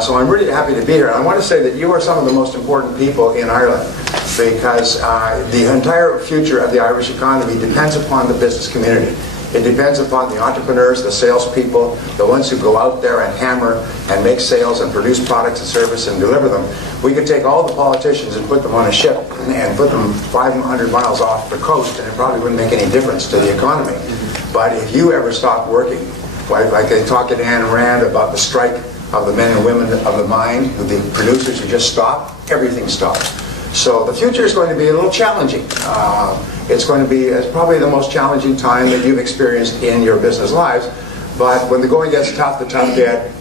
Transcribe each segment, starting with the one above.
So I'm really happy to be here. And I want to say that you are some of the most important people in Ireland, because the entire future of the Irish economy depends upon the business community. It depends upon the entrepreneurs, the salespeople, the ones who go out there and hammer and make sales and produce products and service and deliver them. We could take all the politicians and put them on a ship and put them 500 miles off the coast, and it probably wouldn't make any difference to the economy. But if you ever stop working, like they talk at Ayn Rand about the strike of the men and women of the mine, the producers who just stop, everything stops. So the future is going to be a little challenging. It's going to be probably the most challenging time that you've experienced in your business lives. But when the going gets tough, the tough get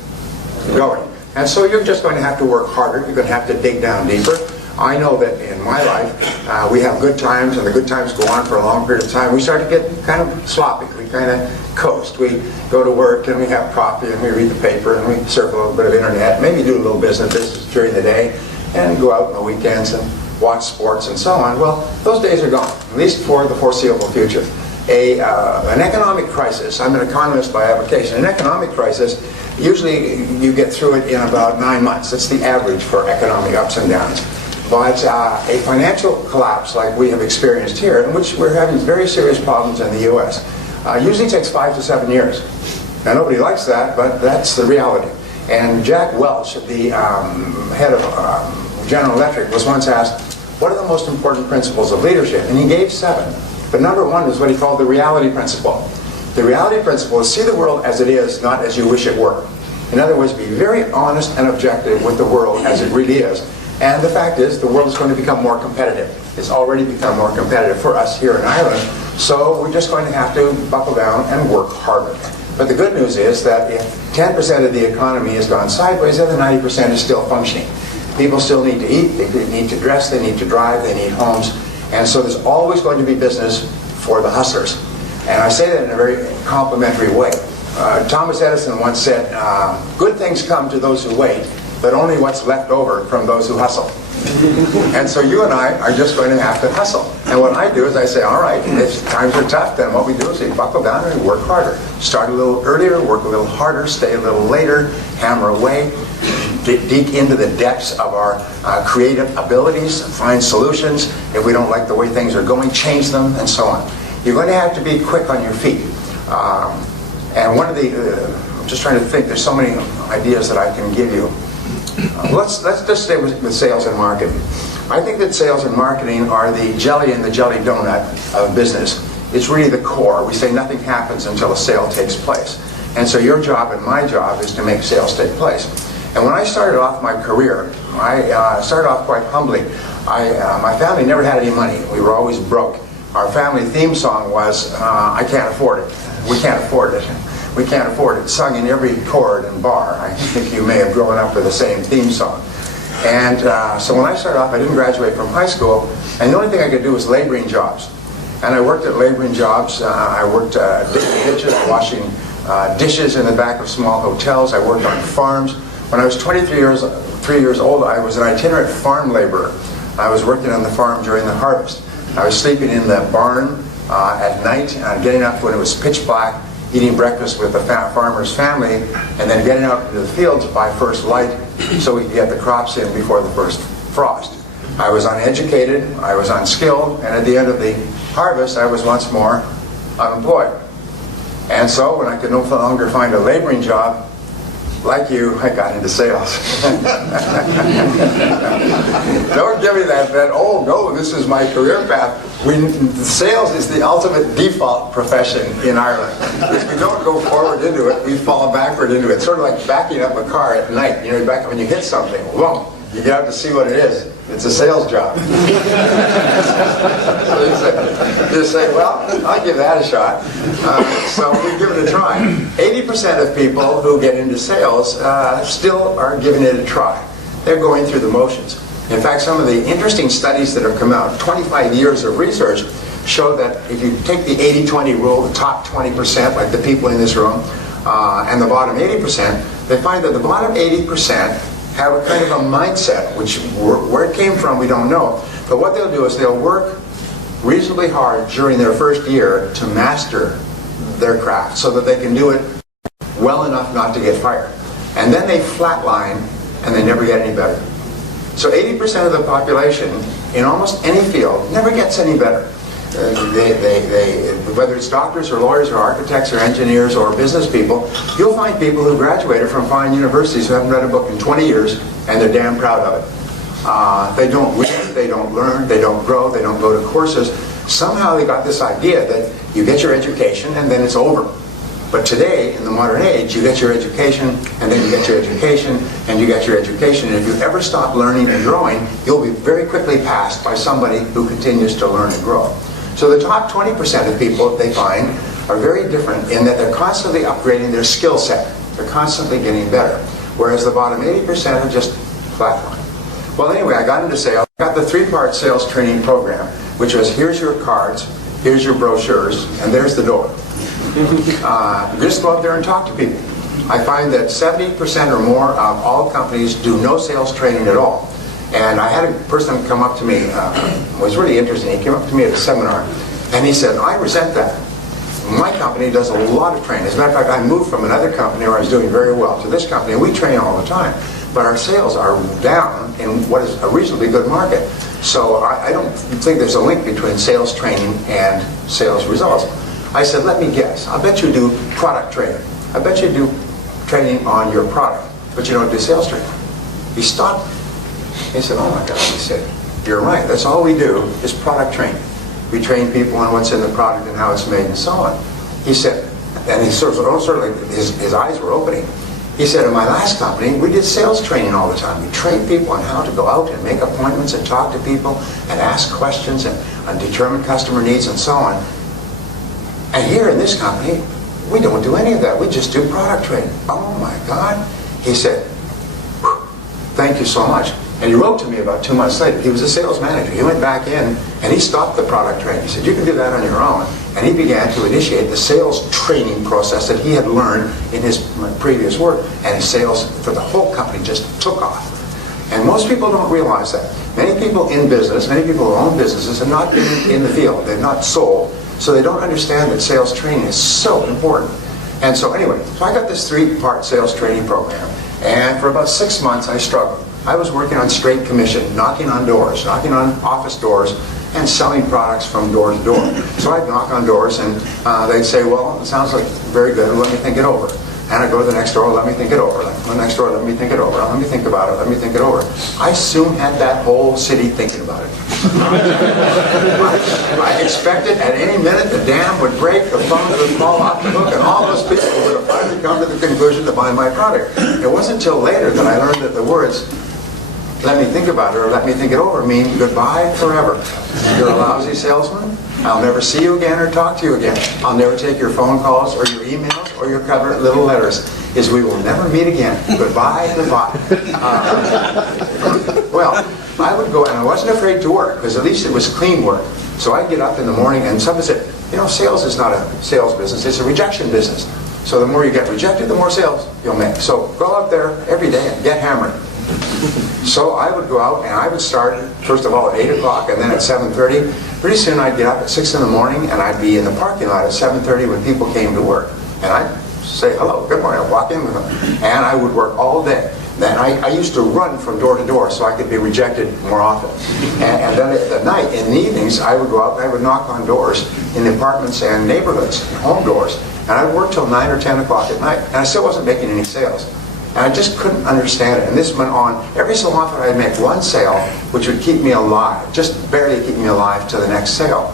going. And so you're just going to have to work harder. You're going to have to dig down deeper. I know that in my life, we have good times, and the good times go on for a long period of time. We start to get kind of sloppy. We kind of coast. We go to work, and we have coffee, and we read the paper, and we surf a little bit of internet, maybe do a little business during the day, and go out on the weekends and watch sports and so on. Well, those days are gone, at least for the foreseeable future. An economic crisis, I'm an economist by avocation, an economic crisis, usually you get through it in about 9 months. That's the average for economic ups and downs. But a financial collapse like we have experienced here, in which we're having very serious problems in the US, usually takes 5 to 7 years. Now nobody likes that, but that's the reality. And Jack Welch, the head of General Electric, was once asked, what are the most important principles of leadership? And he gave 7. But number 1 is what he called the reality principle. The reality principle is see the world as it is, not as you wish it were. In other words, be very honest and objective with the world as it really is. And the fact is, the world is going to become more competitive. It's already become more competitive for us here in Ireland. So we're just going to have to buckle down and work harder. But the good news is that if 10% of the economy has gone sideways, the other 90% is still functioning. People still need to eat, they need to dress, they need to drive, they need homes. And so there's always going to be business for the hustlers. And I say that in a very complimentary way. Thomas Edison once said, good things come to those who wait, but only what's left over from those who hustle. And so you and I are just going to have to hustle. And what I do is I say, all right, if times are tough, then what we do is we buckle down and we work harder. Start a little earlier, work a little harder, stay a little later, hammer away, dig into the depths of our creative abilities, find solutions. If we don't like the way things are going, change them, and so on. You're going to have to be quick on your feet. And one of the, I'm just trying to think, there's so many ideas that I can give you. Let's just stay with sales and marketing. I think that sales and marketing are the jelly in the jelly donut of business. It's really the core. We say nothing happens until a sale takes place. And so your job and my job is to make sales take place. And when I started off my career, I started off quite humbly. My family never had any money. We were always broke. Our family theme song was, I can't afford it. We can't afford it. We can't afford it. Sung in every chord and bar. I think you may have grown up with the same theme song. And so when I started off, I didn't graduate from high school, and the only thing I could do was laboring jobs. And I worked at laboring jobs. I worked digging ditches, washing dishes in the back of small hotels. I worked on farms. When I was 23 years old, I was an itinerant farm laborer. I was working on the farm during the harvest. I was sleeping in the barn at night, getting up when it was pitch black, eating breakfast with the farmer's family, and then getting out into the field to buy first light so we could get the crops in before the first frost. I was uneducated, I was unskilled, and at the end of the harvest, I was once more unemployed. And so when I could no longer find a laboring job, like you, I got into sales. Don't give me that, oh no, this is my career path. Sales is the ultimate default profession in Ireland. If we don't go forward into it, we fall backward into it. Sort of like backing up a car at night. You know, back when you hit something, whoa, you get out to see what it is. It's a sales job. So you say, well, I'll give that a shot. So we give it a try. 80% of people who get into sales still are giving it a try. They're going through the motions. In fact, some of the interesting studies that have come out, 25 years of research, show that if you take the 80-20 rule, the top 20%, like the people in this room, and the bottom 80%, they find that the bottom 80% have a kind of a mindset, which where it came from we don't know, but what they'll do is they'll work reasonably hard during their first year to master their craft so that they can do it well enough not to get fired. and then they flatline and they never get any better. So 80% of the population in almost any field never gets any better. Whether it's doctors or lawyers or architects or engineers or business people, you'll find people who graduated from fine universities who haven't read a book in 20 years and they're damn proud of it. They don't read, they don't learn, they don't grow, they don't go to courses. Somehow they got this idea that you get your education and then it's over. But today, in the modern age, you get your education, and then you get your education, and you get your education. And if you ever stop learning and growing, you'll be very quickly passed by somebody who continues to learn and grow. So the top 20% of people, they find, are very different in that they're constantly upgrading their skill set. They're constantly getting better. Whereas the bottom 80% are just flatline. Well, anyway, I got into sales. I got the 3-part sales training program, which was here's your cards, here's your brochures, and there's the door. Just go out there and talk to people. I find that 70% or more of all companies do no sales training at all. And I had a person come up to me, it was really interesting. He came up to me at a seminar and he said, I resent that. My company does a lot of training. As a matter of fact, I moved from another company where I was doing very well to this company, and we train all the time. But our sales are down in what is a reasonably good market. So I don't think there's a link between sales training and sales results. I said, let me guess. I bet you do product training. I bet you do training on your product, but you don't do sales training. He stopped. He said, oh my God. He said, you're right. That's all we do is product training. We train people on what's in the product and how it's made and so on. He said, and he sort of his eyes were opening. He said, in my last company, we did sales training all the time. We trained people on how to go out and make appointments and talk to people and ask questions and determine customer needs and so on. And here in this company, we don't do any of that. We just do product training. Oh my God. He said, thank you so much. And he wrote to me about 2 months later. He was a sales manager. He went back in and he stopped the product training. He said, you can do that on your own. And he began to initiate the sales training process that he had learned in his previous work. And his sales for the whole company just took off. And most people don't realize that. Many people in business, many people who own businesses have not been in the field. They've not sold. So they don't understand that sales training is so important. And so anyway, so I got this 3-part sales training program. And for about 6 months, I struggled. I was working on straight commission, knocking on doors, knocking on office doors, and selling products from door to door. So I'd knock on doors, and they'd say, well, it sounds like very good, let me think it over. And I'd go to the next door, let me think it over. The next door, let me think it over. Let me think about it, let me think it over. I soon had that whole city thinking about it. I expected at any minute the dam would break, the phone would fall off the hook, and all those people would have finally come to the conclusion to buy my product. It wasn't until later that I learned that the words, let me think about it or let me think it over, mean goodbye forever. You're a lousy salesman. I'll never see you again or talk to you again. I'll never take your phone calls or your emails or your cover little letters. Is we will never meet again. Goodbye, goodbye. Well, I would go, and I wasn't afraid to work because at least it was clean work. So I'd get up in the morning, and somebody said, you know, sales is not a sales business, it's a rejection business. So the more you get rejected, the more sales you'll make. So go out there every day and get hammered. So I would go out and I would start, first of all, at 8 o'clock and then at 7:30. Pretty soon I'd get up at 6 in the morning and I'd be in the parking lot at 7:30 when people came to work. And I'd say, hello, good morning, I'd walk in with them. And I would work all day. Then I used to run from door to door so I could be rejected more often. And then at night, in the evenings, I would go out and I would knock on doors in apartments and neighborhoods, home doors. And I'd work till 9 or 10 o'clock at night. And I still wasn't making any sales. And I just couldn't understand it. And this went on. Every so often I'd make one sale, which would keep me alive, just barely keep me alive to the next sale.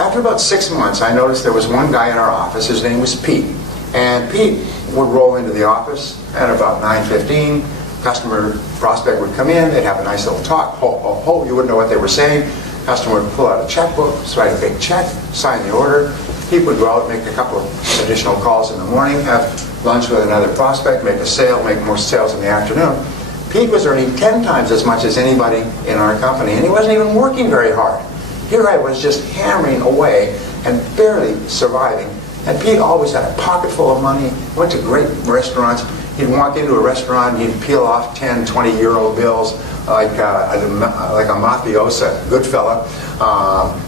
After about 6 months, I noticed there was one guy in our office. His name was Pete. And Pete would roll into the office at about 9:15. Customer prospect would come in. They'd have a nice little talk. Ho, ho, ho. You wouldn't know what they were saying. Customer would pull out a checkbook, write a big check, sign the order. Pete would go out, make a couple of additional calls in the morning, have lunch with another prospect, make a sale, make more sales in the afternoon. Pete was earning 10 times as much as anybody in our company, and he wasn't even working very hard. Here I was just hammering away and barely surviving. And Pete always had a pocket full of money, went to great restaurants, He'd walk into a restaurant, he'd peel off 10, 20 euro bills like a mafiosa, good fella.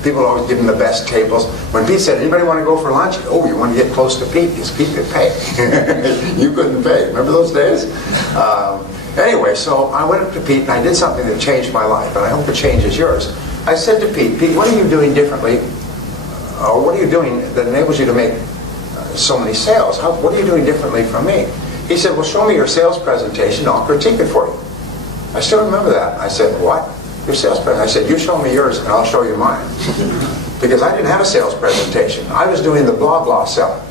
People always give him the best tables. When Pete said, anybody want to go for lunch? Oh, you want to get close to Pete, because Pete could pay. You couldn't pay. Remember those days? Anyway, so I went up to Pete and I did something that changed my life, and I hope it changes yours. I said to Pete, Pete, what are you doing differently, or what are you doing that enables you to make so many sales? What are you doing differently from me? He said, well, show me your sales presentation, I'll critique it for you. I still remember that. I said, what? Your sales presentation? I said, you show me yours and I'll show you mine. Because I didn't have a sales presentation. I was doing the blah blah sell.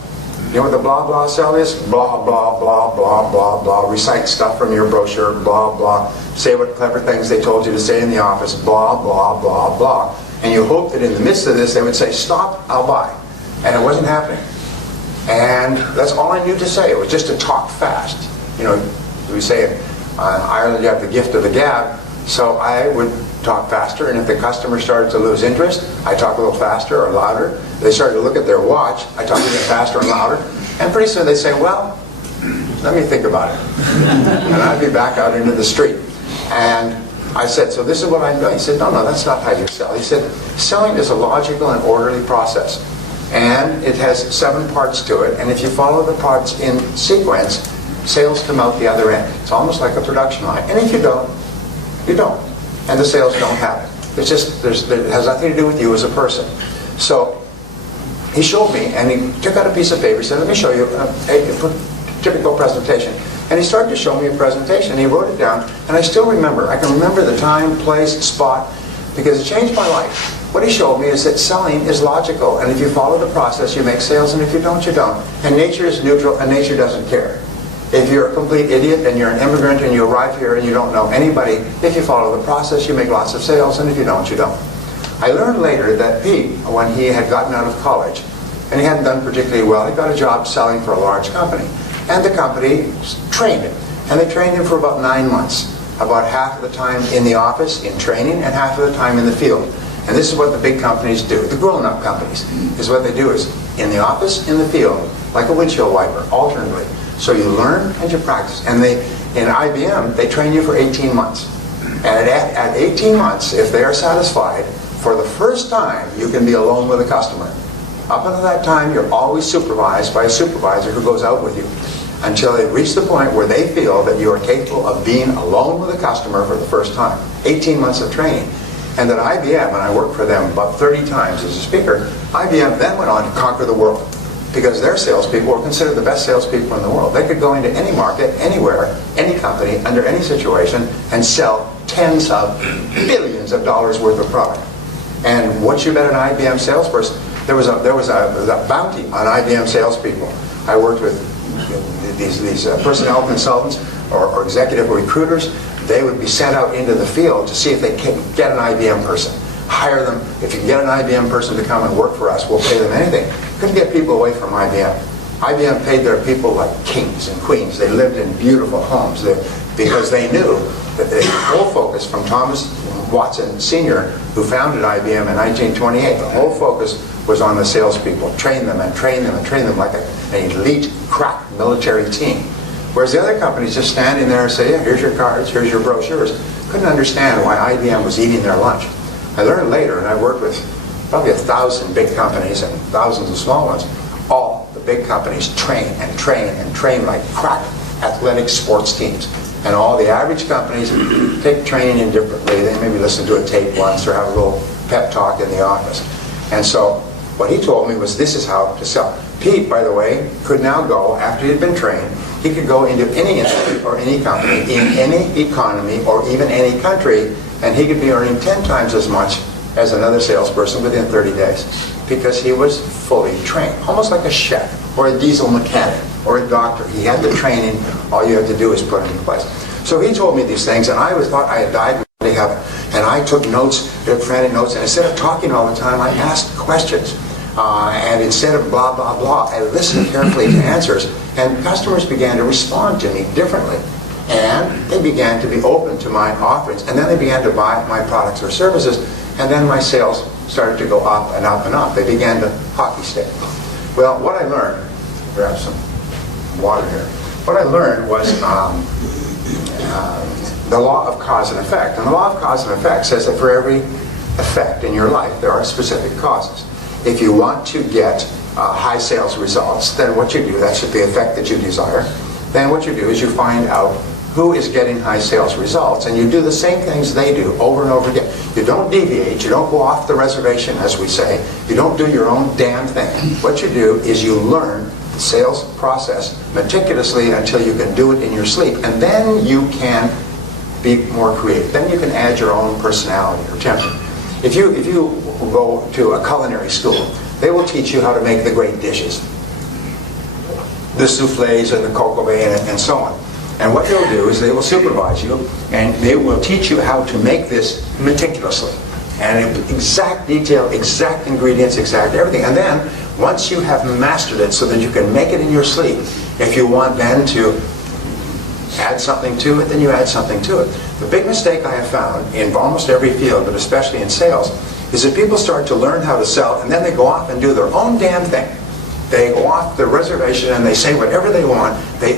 You know what the blah blah sell is? Blah blah blah blah blah blah. Recite stuff from your brochure, blah blah. Say what clever things they told you to say in the office, blah blah blah blah. And you hope that in the midst of this they would say, stop, I'll buy. And it wasn't happening. And that's all I knew to say. It was just to talk fast. You know, we say in Ireland you have the gift of the gab. So I would talk faster, and if the customer started to lose interest, I talk a little faster or louder. They started to look at their watch, I talk a little faster and louder. And pretty soon they say, well, let me think about it. And I'd be back out into the street. And I said, so this is what I'm doing. He said, no, that's not how you sell. He said, selling is a logical and orderly process. And it has 7 parts to it. And if you follow the parts in sequence, sales come out the other end. It's almost like a production line. And if you don't, you don't. And the sales don't happen. It's just, it has nothing to do with you as a person. So he showed me, and he took out a piece of paper. He said, let me show you a typical presentation. And he started to show me a presentation. He wrote it down, and I still remember. I can remember the time, place, spot, because it changed my life. What he showed me is that selling is logical, and if you follow the process, you make sales, and if you don't, you don't. And nature is neutral, and nature doesn't care. If you're a complete idiot and you're an immigrant and you arrive here and you don't know anybody, if you follow the process, you make lots of sales, and if you don't, you don't. I learned later that Pete, when he had gotten out of college, and he hadn't done particularly well, he got a job selling for a large company. And the company trained him. And they trained him for about 9 months. About half of the time in the office, in training, and half of the time in the field. And this is what the big companies do. The grown-up companies is what they do is in the office, in the field, like a windshield wiper, alternately. So you learn and you practice. And in IBM, they train you for 18 months. And at 18 months, if they are satisfied, for the first time, you can be alone with a customer. Up until that time, you're always supervised by a supervisor who goes out with you until they reach the point where they feel that you are capable of being alone with a customer for the first time. 18 months of training. And at IBM, and I worked for them about 30 times as a speaker, IBM then went on to conquer the world. Because their salespeople were considered the best salespeople in the world. They could go into any market, anywhere, any company, under any situation, and sell tens of billions of dollars worth of product. And once you met an IBM salesperson, there was a bounty on IBM salespeople. I worked with these personnel consultants or executive recruiters. They would be sent out into the field to see if they can get an IBM person. Hire them. If you can get an IBM person to come and work for us, we'll pay them anything. Couldn't get people away from IBM. IBM paid their people like kings and queens. They lived in beautiful homes because they knew that the whole focus from Thomas Watson Sr., who founded IBM in 1928, the whole focus was on the salespeople. Train them and train them and train them like an elite, crack military team. Whereas the other companies just standing there and say, yeah, here's your cards, here's your brochures. Couldn't understand why IBM was eating their lunch. I learned later, and I worked with probably 1,000 big companies and thousands of small ones. All the big companies train and train and train like crack athletic sports teams. And all the average companies take training indifferently. They maybe listen to a tape once or have a little pep talk in the office. And so what he told me was this is how to sell. Pete, by the way, could now go, after he had been trained, he could go into any industry or any company in any economy or even any country, and he could be earning 10 times as much as another salesperson within 30 days because he was fully trained, almost like a chef or a diesel mechanic or a doctor. He had the training. All you had to do is put it in place. So he told me these things, and I always thought I had died in heaven. And I took notes, frantic notes, and instead of talking all the time, I asked questions. And instead of blah, blah, blah, I listened carefully to answers, and customers began to respond to me differently. And they began to be open to my offerings, and then they began to buy my products or services, and then my sales started to go up and up and up. They began to hockey stick. Well, what I learned, grab some water here. what I learned was the law of cause and effect. And the law of cause and effect says that for every effect in your life, there are specific causes. If you want to get high sales results, then what you do, that's the effect that you desire, then what you do is you find out who is getting high sales results, and you do the same things they do over and over again. You don't deviate, you don't go off the reservation, as we say, you don't do your own damn thing. What you do is you learn the sales process meticulously until you can do it in your sleep, and then you can be more creative. Then you can add your own personality or temper. If you go to a culinary school, they will teach you how to make the great dishes. The souffles and the coq au vin and so on. And what they'll do is they will supervise you and they will teach you how to make this meticulously. And in exact detail, exact ingredients, exact everything. And then, once you have mastered it so that you can make it in your sleep, if you want then to add something to it, then you add something to it. The big mistake I have found in almost every field, but especially in sales, is that people start to learn how to sell and then they go off and do their own damn thing. They go off the reservation and they say whatever they want. They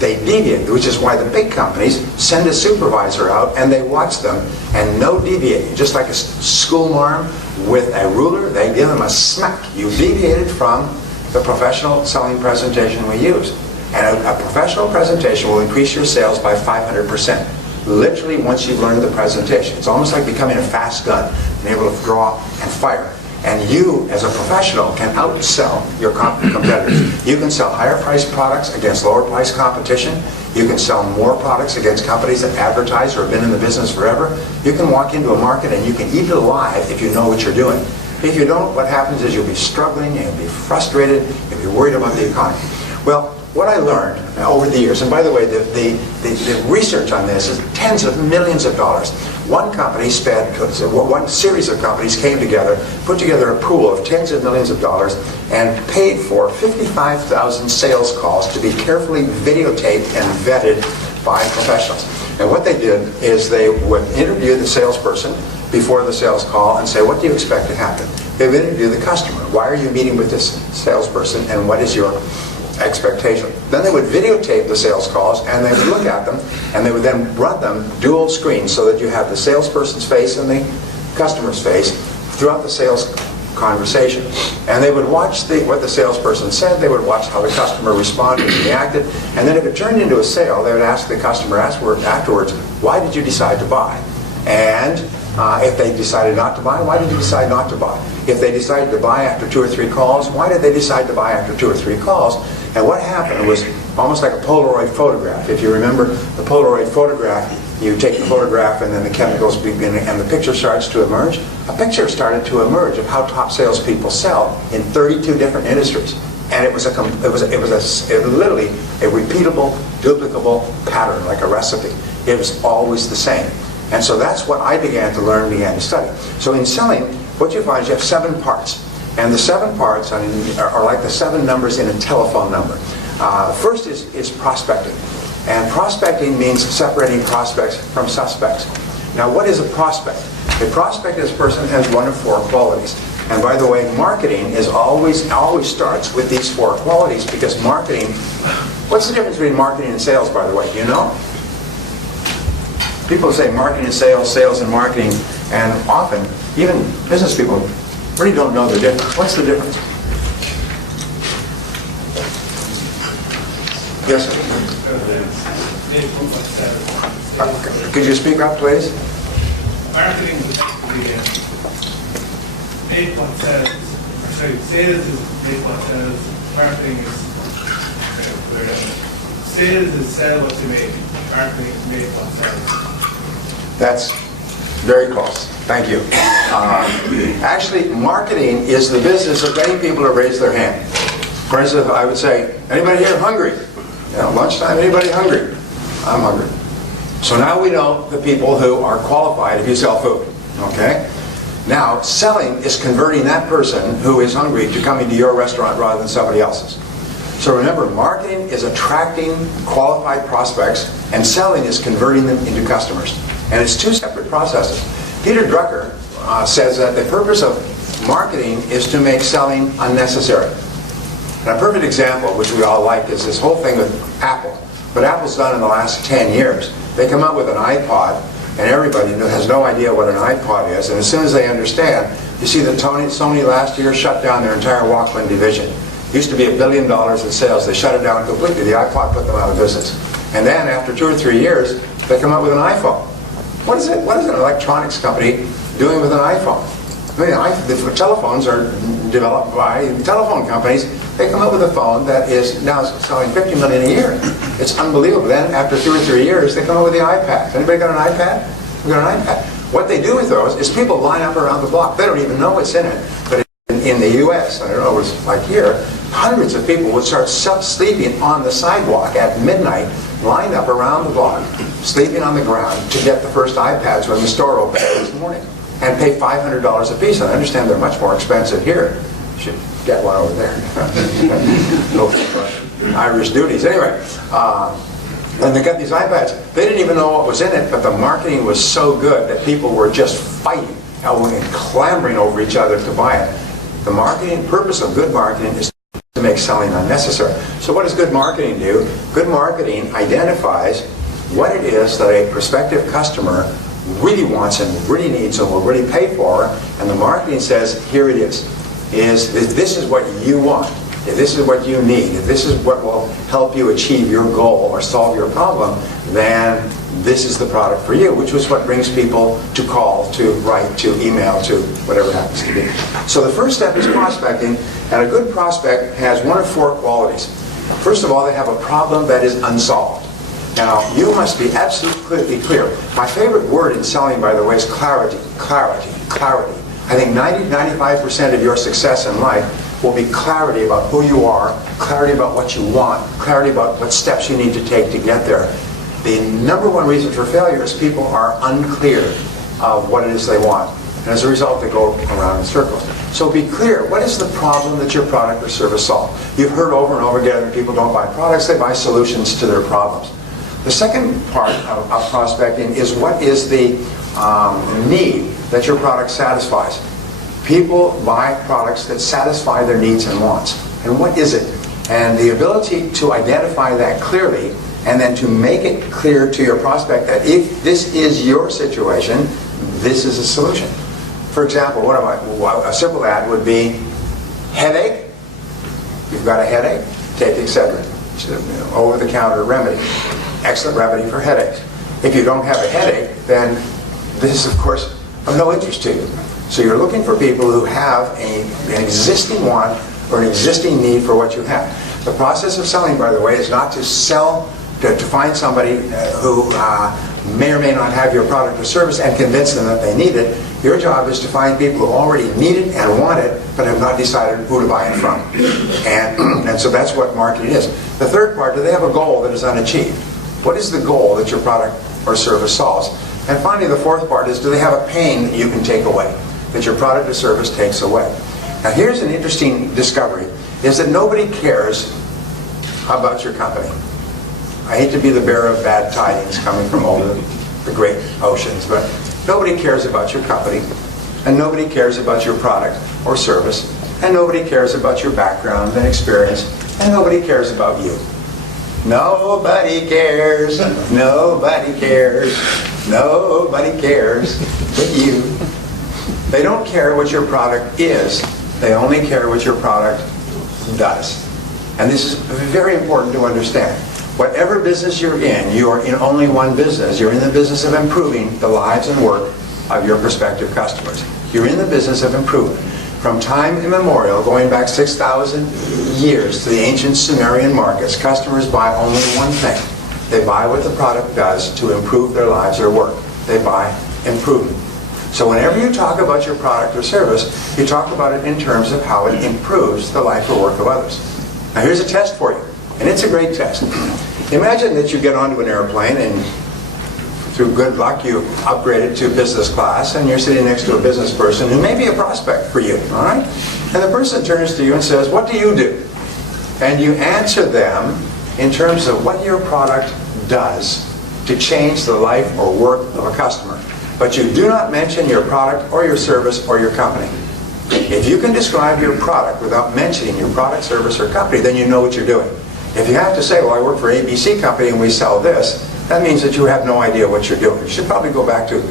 deviate, which is why the big companies send a supervisor out and they watch them and no deviating. Just like a school marm with a ruler, they give them a smack. You deviated from the professional selling presentation we use. And a professional presentation will increase your sales by 500%. Literally once you've learned the presentation. It's almost like becoming a fast gun and able to draw and fire. And you, as a professional, can outsell your competitors. You can sell higher priced products against lower priced competition. You can sell more products against companies that advertise or have been in the business forever. You can walk into a market and you can eat it alive if you know what you're doing. If you don't, what happens is you'll be struggling, you'll be frustrated, you'll be worried about the economy. Well, what I learned over the years, and by the way, the research on this is tens of millions of dollars. One series of companies came together, put together a pool of tens of millions of dollars, and paid for 55,000 sales calls to be carefully videotaped and vetted by professionals. And what they did is they would interview the salesperson before the sales call and say, what do you expect to happen? They would interview the customer. Why are you meeting with this salesperson and what is your expectation? Then they would videotape the sales calls and they would look at them and they would then run them dual screen so that you have the salesperson's face and the customer's face throughout the sales conversation. And they would watch what the salesperson said, they would watch how the customer responded and reacted, and then if it turned into a sale, they would ask the customer afterwards, why did you decide to buy? And if they decided not to buy, why did you decide not to buy? If they decided to buy after 2 or 3 calls, why did they decide to buy after 2 or 3 calls? And what happened was almost like a Polaroid photograph. If you remember the Polaroid photograph, you take the photograph and then the chemicals begin and the picture starts to emerge. A picture started to emerge of how top salespeople sell in 32 different industries. And it was literally a repeatable, duplicable pattern, like a recipe. It was always the same. And so that's what I began to learn, began to study. So in selling, what you find is you have 7 parts. And the 7 parts are like the 7 numbers in a telephone number. First is prospecting. And prospecting means separating prospects from suspects. Now what is a prospect? A prospect is a person who has 1 of 4 qualities. And by the way, marketing is always starts with these 4 qualities because marketing, what's the difference between marketing and sales, by the way? Do you know? People say marketing and sales, sales and marketing, and often, even business people really don't know the difference. What's the difference? Yes, sir. Could you speak up, please? Marketing is made what sells. Sorry, sales is made what sells. Marketing is sales is sell what you make. Marketing is made what sells. That's very close. Thank you. Actually, marketing is the business of getting people to raise their hand. For instance, I would say, anybody here hungry? Lunchtime, anybody hungry? I'm hungry. So now we know the people who are qualified if you sell food. Okay? Now, selling is converting that person who is hungry to coming to your restaurant rather than somebody else's. So remember, marketing is attracting qualified prospects, and selling is converting them into customers. And it's 2 separate processes. Peter Drucker says that the purpose of marketing is to make selling unnecessary. And a perfect example, which we all like, is this whole thing with Apple. But Apple's done in the last 10 years. They come out with an iPod, and everybody has no idea what an iPod is. And as soon as they understand, you see that Sony last year shut down their entire Walkman division. It used to be $1 billion in sales. They shut it down completely. The iPod put them out of business. And then after 2 or 3 years, they come out with an iPhone. What is an electronics company doing with an iPhone? I mean, the telephones are developed by telephone companies. They come up with a phone that is now selling $50 million a year. It's unbelievable. Then after 2 or 3 years, they come up with the iPad. Anybody got an iPad? We've got an iPad. What they do with those is people line up around the block. They don't even know what's in it. But in the U.S., I don't know what it's like here, hundreds of people would start sleeping on the sidewalk at midnight, lined up around the block, sleeping on the ground to get the first iPads when the store opened this morning, and pay $500 a piece. And I understand they're much more expensive here. You should get one over there. Go for Irish duties. Anyway, and they got these iPads. They didn't even know what was in it, but the marketing was so good that people were just fighting and clamoring over each other to buy it. The marketing purpose of good marketing is to make selling unnecessary. So what does good marketing do? Good marketing identifies what it is that a prospective customer really wants and really needs and will really pay for, and the marketing says, here it is. If this is what you want, if this is what you need, if this is what will help you achieve your goal or solve your problem, then this is the product for you, which was what brings people to call, to write, to email, to whatever it happens to be. So the first step is prospecting, and a good prospect has one of 4 qualities. First of all, they have a problem that is unsolved. Now, you must be absolutely clear. My favorite word in selling, by the way, is clarity. Clarity. Clarity. I think 90-95% of your success in life will be clarity about who you are, clarity about what you want, clarity about what steps you need to take to get there. The number one reason for failure is people are unclear of what it is they want. And as a result, they go around in circles. So be clear. What is the problem that your product or service solves? You've heard over and over again that people don't buy products, they buy solutions to their problems. The second part of prospecting is what is the need that your product satisfies. People buy products that satisfy their needs and wants. And what is it? And the ability to identify that clearly and then to make it clear to your prospect that if this is your situation, this is a solution. For example, a simple ad would be, headache? You've got a headache? Take Excedrin. It's an over-the-counter remedy. Excellent remedy for headaches. If you don't have a headache, then this is, of course, of no interest to you. So you're looking for people who have an existing want or an existing need for what you have. The process of selling, by the way, is not to sell, to find somebody who may or may not have your product or service and convince them that they need it. Your job is to find people who already need it and want it, but have not decided who to buy it from. And so that's what marketing is. The third part, do they have a goal that is unachieved? What is the goal that your product or service solves? And finally, the fourth part is, do they have a pain that you can take away, that your product or service takes away? Now here's an interesting discovery, is that nobody cares about your company. I hate to be the bearer of bad tidings coming from over the great oceans, but nobody cares about your company, and nobody cares about your product or service, and nobody cares about your background and experience, and nobody cares about you. Nobody cares, nobody cares, nobody cares but you. They don't care what your product is, they only care what your product does. And this is very important to understand. Whatever business you're in, you are in only one business. You're in the business of improving the lives and work of your prospective customers. You're in the business of improvement. From time immemorial, going back 6,000 years to the ancient Sumerian markets, customers buy only one thing. They buy what the product does to improve their lives or work. They buy improvement. So whenever you talk about your product or service, you talk about it in terms of how it improves the life or work of others. Now here's a test for you, and it's a great test. Imagine that you get onto an airplane and through good luck you upgrade it to business class, and you're sitting next to a business person who may be a prospect for you, all right? And the person turns to you and says, what do you do? And you answer them in terms of what your product does to change the life or work of a customer. But you do not mention your product or your service or your company. If you can describe your product without mentioning your product, service, or company, then you know what you're doing. If you have to say, well, I work for ABC company and we sell this, that means that you have no idea what you're doing. You should probably go back to,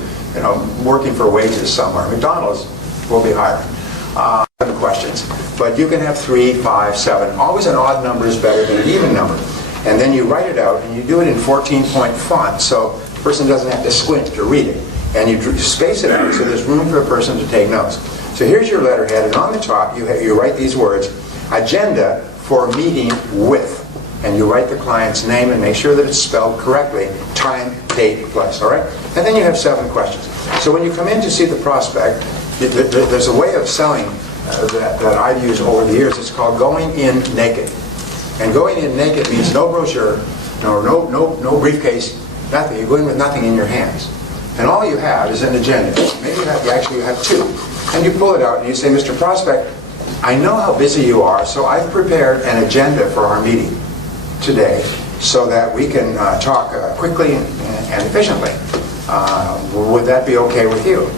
working for wages somewhere. McDonald's will be hiring. Questions. But you can have 3, 5, 7. Always an odd number is better than an even number. And then you write it out, and you do it in 14-point font, so the person doesn't have to squint to read it. And you space it out so there's room for a person to take notes. So here's your letterhead, and on the top you write these words: agenda for meeting with. And you write the client's name and make sure that it's spelled correctly, time, date, place, all right? And then you have 7 questions. So when you come in to see the prospect, there's a way of selling that I've used over the years. It's called going in naked. And going in naked means no brochure, no briefcase, nothing. You go in with nothing in your hands. And all you have is an agenda. Maybe you have 2. And you pull it out and you say, Mr. Prospect, I know how busy you are, so I've prepared an agenda for our meeting today so that we can talk quickly and efficiently. Would that be okay with you?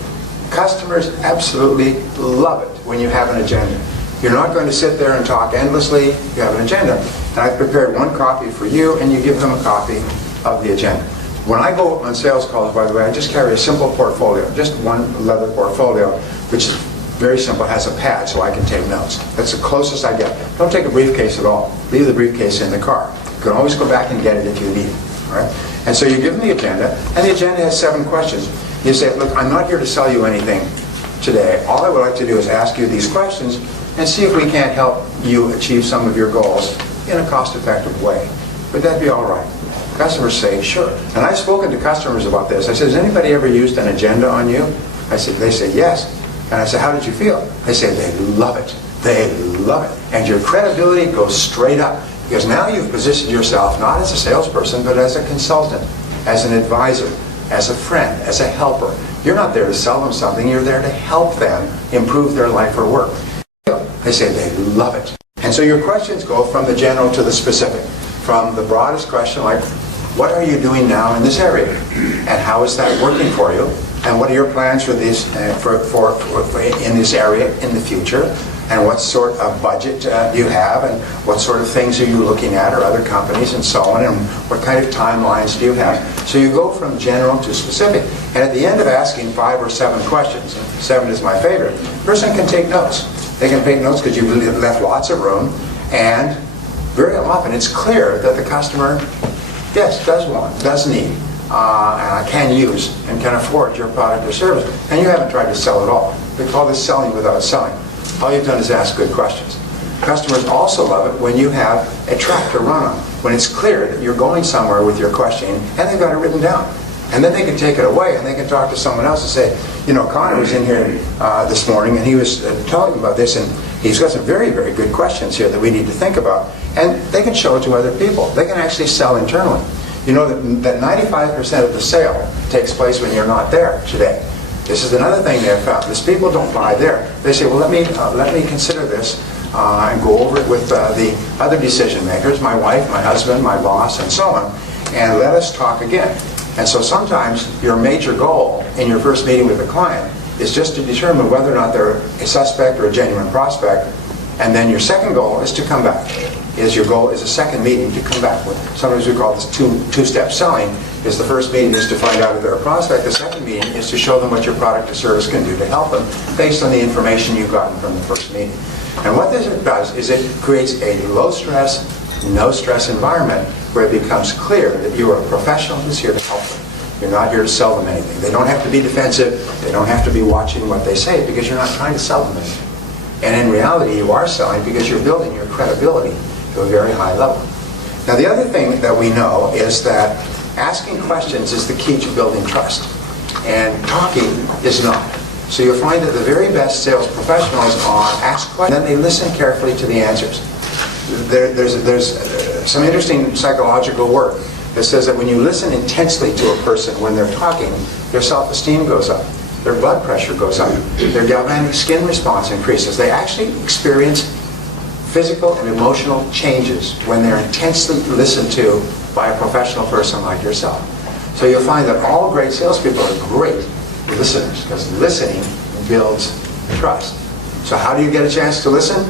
Customers absolutely love it when you have an agenda. You're not going to sit there and talk endlessly. You have an agenda. And I've prepared 1 copy for you, and you give them a copy of the agenda. When I go on sales calls, by the way, I just carry a simple portfolio, just 1 leather portfolio, which is very simple, has a pad so I can take notes. That's the closest I get. Don't take a briefcase at all. Leave the briefcase in the car. You can always go back and get it if you need it. All right? And so you give them the agenda, and the agenda has 7 questions. You say, look, I'm not here to sell you anything today. All I would like to do is ask you these questions and see if we can't help you achieve some of your goals in a cost-effective way. Would that be all right? Customers say, sure. And I've spoken to customers about this. I said, has anybody ever used an agenda on you? They say, yes. And I said, how did you feel? They say, they love it. They love it. And your credibility goes straight up. Because now you've positioned yourself not as a salesperson, but as a consultant, as an advisor, as a friend, as a helper. You're not there to sell them something. You're there to help them improve their life or work. They say they love it. And so your questions go from the general to the specific. From the broadest question, like, what are you doing now in this area? And how is that working for you? And what are your plans for this, in this area in the future? And what sort of budget do you have? And what sort of things are you looking at, or other companies, and so on? And what kind of timelines do you have? So you go from general to specific. And at the end of asking 5 or 7 questions, 7 is my favorite, the person can take notes. They can take notes because you've left lots of room, and very often it's clear that the customer, yes, does want, does need, and can use and can afford your product or service. And you haven't tried to sell at all. We call this selling without selling. All you've done is ask good questions. Customers also love it when you have a track to run on, when it's clear that you're going somewhere with your questioning and they've got it written down. And then they can take it away and they can talk to someone else and say, you know, Connor was in here this morning and he was talking about this, and he's got some very, very good questions here that we need to think about. And they can show it to other people. They can actually sell internally. You know that 95% of the sale takes place when you're not there today. This is another thing they've found. Is people don't buy there. They say, well, let me consider this and go over it with the other decision makers, my wife, my husband, my boss, and so on, and let us talk again. And so sometimes your major goal in your first meeting with a client is just to determine whether or not they're a suspect or a genuine prospect. And then your second goal is to come back. Your goal is a second meeting to come back with. Sometimes we call this two-step selling. Is the first meeting is to find out if they're a prospect. The second meeting is to show them what your product or service can do to help them based on the information you've gotten from the first meeting. And what this does is it creates a low-stress, no-stress environment where it becomes clear that you are a professional who's here to help them. You're not here to sell them anything. They don't have to be defensive. They don't have to be watching what they say because you're not trying to sell them anything. And in reality, you are selling because you're building your credibility to a very high level. Now, the other thing that we know is that asking questions is the key to building trust. And talking is not. So you'll find that the very best sales professionals ask questions, and then they listen carefully to the answers. There's some interesting psychological work that says that when you listen intensely to a person when they're talking, their self-esteem goes up, their blood pressure goes up, their galvanic skin response increases. They actually experience physical and emotional changes when they're intensely listened to by a professional person like yourself. So you'll find that all great salespeople are great listeners because listening builds trust. So how do you get a chance to listen?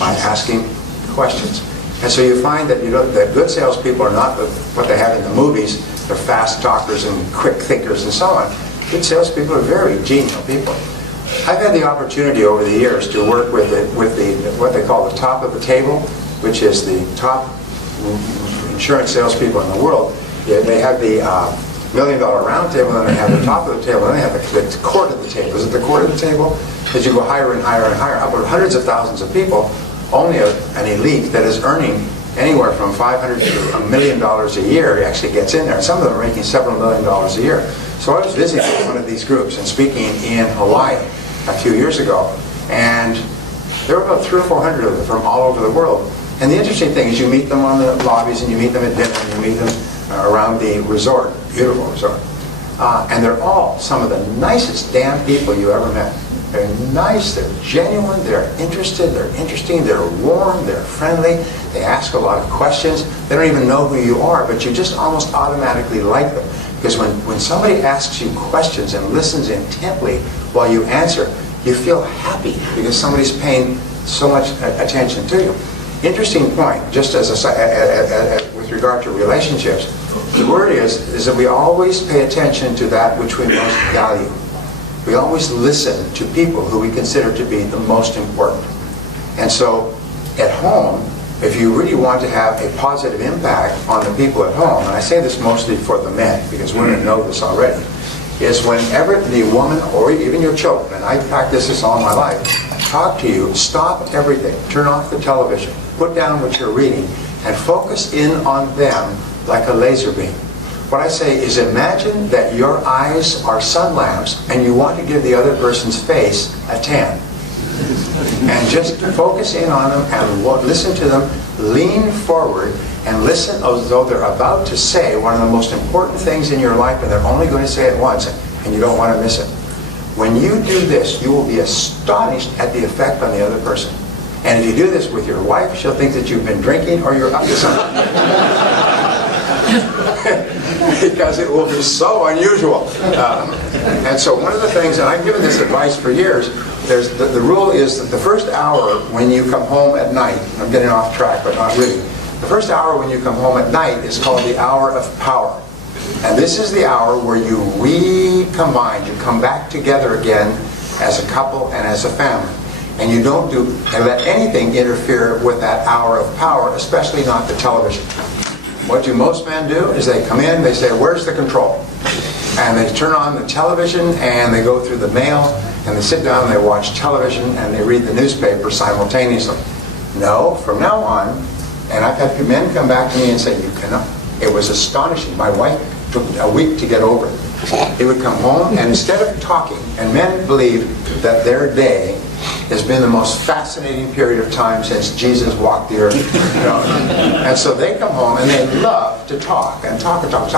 By asking questions. And so you find that that good salespeople are not what they have in the movies. They're fast talkers and quick thinkers and so on. Good salespeople are very genial people. I've had the opportunity over the years to work with what they call the top of the table, which is the top insurance salespeople in the world. They have the $1 million round table, and then they have the top of the table, and then they have the core of the table. Is it the core of the table? As you go higher and higher and higher, upward hundreds of thousands of people, only an elite that is earning anywhere from $500 to $1 million a year actually gets in there. Some of them are making several $1 million a year. So I was visiting one of these groups and speaking in Hawaii a few years ago, and there were about 300 or 400 of them from all over the world. And the interesting thing is you meet them on the lobbies, and you meet them at dinner, and you meet them around the resort, beautiful resort. And they're all some of the nicest damn people you ever met. They're nice, they're genuine, they're interested, they're interesting, they're warm, they're friendly, they ask a lot of questions. They don't even know who you are, but you just almost automatically like them. Because when somebody asks you questions and listens intently while you answer, you feel happy because somebody's paying so much attention to you. Interesting point, just as with regard to relationships, the word is that we always pay attention to that which we most value. We always listen to people who we consider to be the most important. And so, at home, if you really want to have a positive impact on the people at home, and I say this mostly for the men, because women know this already, is whenever the woman, or even your children, and I practice this all my life, talk to you, stop everything, turn off the television, put down what you're reading, and focus in on them like a laser beam. What I say is imagine that your eyes are sun lamps and you want to give the other person's face a tan. And just focus in on them and listen to them, lean forward and listen as though they're about to say one of the most important things in your life, and they're only going to say it once and you don't want to miss it. When you do this, you will be astonished at the effect on the other person. And if you do this with your wife, she'll think that you've been drinking or you're up to something. Because it will be so unusual. And so one of the things, and I've given this advice for years, the rule is that the first hour when you come home at night, I'm getting off track, but not really. The first hour when you come home at night is called the hour of power. And this is the hour where you recombine, you come back together again as a couple and as a family. And you don't let anything interfere with that hour of power, especially not the television. What do most men do is they come in, they say, where's the control? And they turn on the television and they go through the mail and they sit down and they watch television and they read the newspaper simultaneously. No, from now on, and I've had men come back to me and say, you cannot. It was astonishing. My wife took a week to get over it. He would come home and instead of talking, and men believe that their day has been the most fascinating period of time since Jesus walked the earth. You know? And so they come home and they love to talk and talk about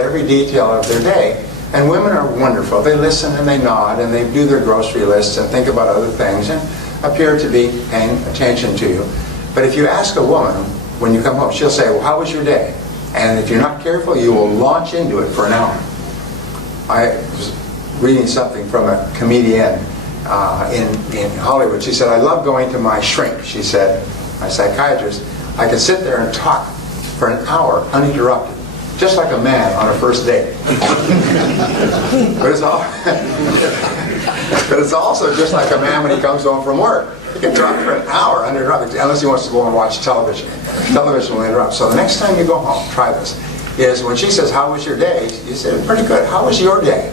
every detail of their day. And women are wonderful. They listen and they nod and they do their grocery lists and think about other things and appear to be paying attention to you. But if you ask a woman when you come home, she'll say, well, how was your day? And if you're not careful, you will launch into it for an hour. I was reading something from a comedian in Hollywood. She said, I love going to my shrink, she said, my psychiatrist. I could sit there and talk for an hour uninterrupted, just like a man on a first date. But it's also just like a man when he comes home from work. He can talk for an hour uninterrupted, unless he wants to go and watch television. Television will interrupt. So the next time you go home, try this, is when she says, how was your day? You say, pretty good. How was your day?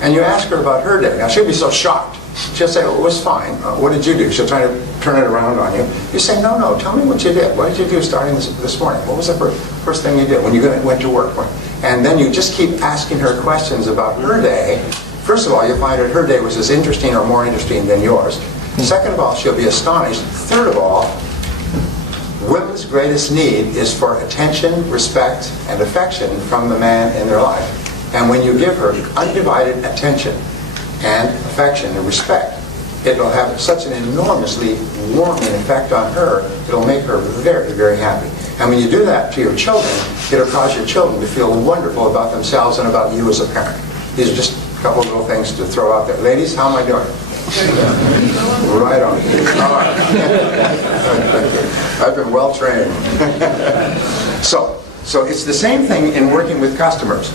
And you ask her about her day. Now she'll be so shocked. She'll say, well, it was fine. What did you do? She'll try to turn it around on you. You say, no, tell me what you did. What did you do starting this morning? What was the first thing you did when you went to work? And then you just keep asking her questions about her day. First of all, you'll find that her day was as interesting or more interesting than yours. Second of all, she'll be astonished. Third of all, women's greatest need is for attention, respect, and affection from the man in their life. And when you give her undivided attention and affection and respect, it will have such an enormously warming effect on her, it'll make her very, very happy. And when you do that to your children, it'll cause your children to feel wonderful about themselves and about you as a parent. These are just a couple of little things to throw out there. Ladies, how am I doing? Right on. All right. I've been well trained. So it's the same thing in working with customers.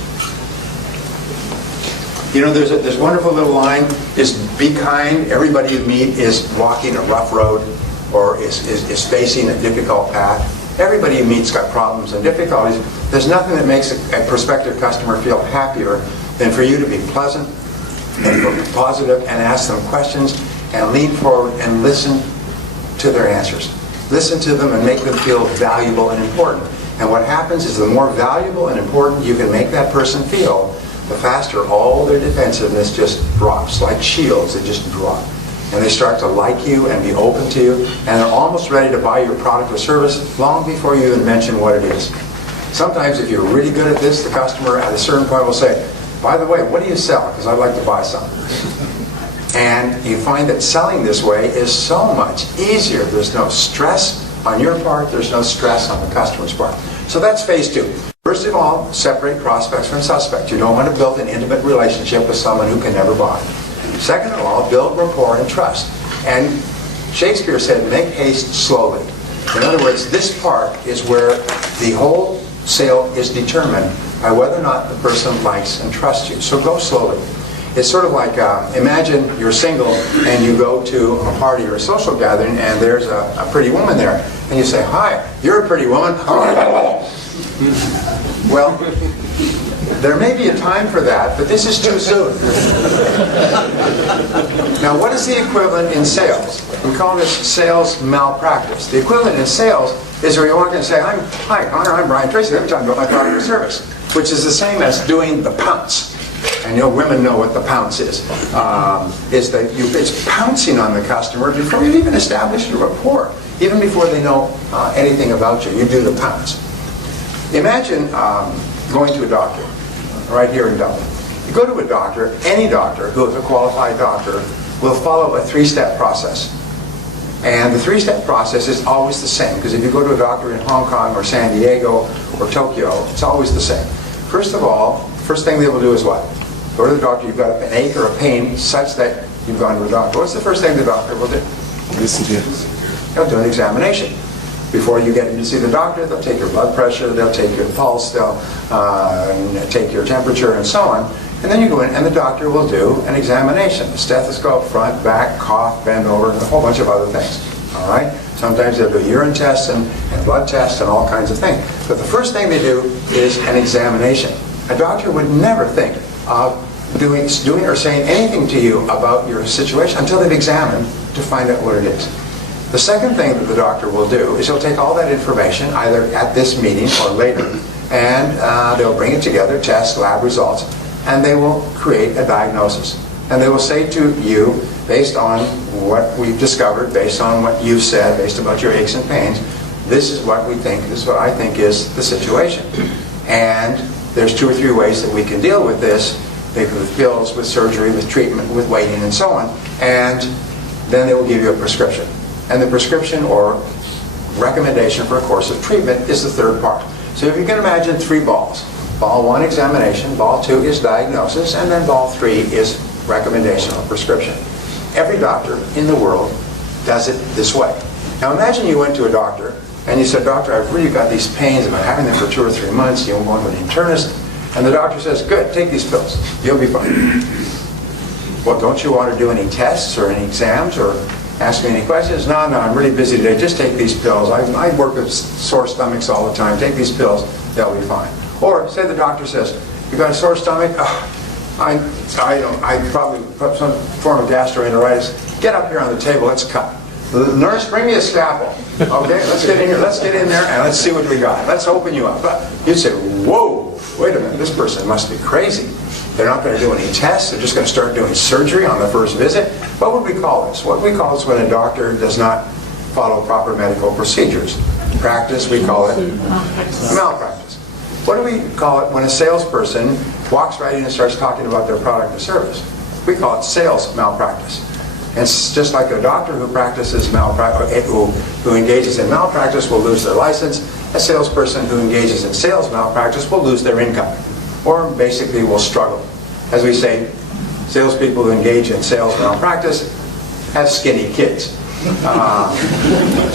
You know, there's a wonderful little line, is be kind. Everybody you meet is walking a rough road or is facing a difficult path. Everybody you meet's got problems and difficulties. There's nothing that makes a prospective customer feel happier than for you to be pleasant and positive and ask them questions and lean forward and listen to their answers. Listen to them and make them feel valuable and important. And what happens is the more valuable and important you can make that person feel, the faster all their defensiveness just drops, like shields, they just drop. And they start to like you and be open to you, and they're almost ready to buy your product or service long before you even mention what it is. Sometimes if you're really good at this, the customer at a certain point will say, by the way, what do you sell? Because I'd like to buy some. And you find that selling this way is so much easier. There's no stress on your part, there's no stress on the customer's part. So that's phase 2. First of all, separate prospects from suspects. You don't want to build an intimate relationship with someone who can never buy. Second of all, build rapport and trust. And Shakespeare said, make haste slowly. In other words, this part is where the whole sale is determined by whether or not the person likes and trusts you. So go slowly. It's sort of like, imagine you're single and you go to a party or a social gathering and there's a pretty woman there. And you say, hi, you're a pretty woman. Well, there may be a time for that, but this is too soon. Now, what is the equivalent in sales? We call this sales malpractice. The equivalent in sales is where you walk in and say, hi, Connor, I'm Brian Tracy. Let me talk about my product or service, which is the same as doing the pounce. And women know what the pounce is. It's pouncing on the customer before you've even established a rapport, even before they know anything about you. You do the pounce. Imagine going to a doctor right here in Dublin. You go to a doctor, any doctor who is a qualified doctor will follow a 3-step process. And the 3-step process is always the same, because if you go to a doctor in Hong Kong or San Diego or Tokyo, it's always the same. First of all, first thing they will do is what? Go to the doctor, you've got an ache or a pain such that you've gone to the doctor. What's the first thing the doctor will do? Listen to you. They'll do an examination. Before you get in to see the doctor, they'll take your blood pressure, they'll take your pulse, they'll take your temperature and so on. And then you go in and the doctor will do an examination. A stethoscope, front, back, cough, bend over, and a whole bunch of other things. All right? Sometimes they'll do urine tests and blood tests and all kinds of things. But the first thing they do is an examination. A doctor would never think of doing or saying anything to you about your situation until they've examined to find out what it is. The second thing that the doctor will do is he'll take all that information, either at this meeting or later, and they'll bring it together, test, lab results, and they will create a diagnosis. And they will say to you, based on what we've discovered, based on what you've said, based on your aches and pains, this is what we think, this is what I think is the situation. And there's 2 or 3 ways that we can deal with this, maybe with pills, with surgery, with treatment, with waiting, and so on. And then they will give you a prescription. And the prescription or recommendation for a course of treatment is the third part. So if you can imagine 3 balls. Ball 1, examination. Ball 2 is diagnosis. And then ball 3 is recommendation or prescription. Every doctor in the world does it this way. Now imagine you went to a doctor and you said, doctor, I've really got these pains. I've been having them for 2 or 3 months. You're going to an internist. And the doctor says, good, take these pills. You'll be fine. Well, don't you want to do any tests or any exams or ask me any questions? No, I'm really busy today. Just take these pills. I work with sore stomachs all the time. Take these pills. They'll be fine. Or say the doctor says, you got a sore stomach? I probably have some form of gastroenteritis. Get up here on the table. Let's cut. Nurse, bring me a scalpel. Okay, let's get in here. Let's get in there and let's see what we got. Let's open you up. But you'd say, whoa, wait a minute. This person must be crazy. They're not going to do any tests. They're just going to start doing surgery on the first visit. What would we call this? What we call this when a doctor does not follow proper medical procedures. Practice, we call it malpractice. What do we call it when a salesperson walks right in and starts talking about their product or service? We call it sales malpractice. And it's just like a doctor who practices malpractice, who engages in malpractice will lose their license. A salesperson who engages in sales malpractice will lose their income, or basically will struggle. As we say, salespeople who engage in sales malpractice has skinny kids.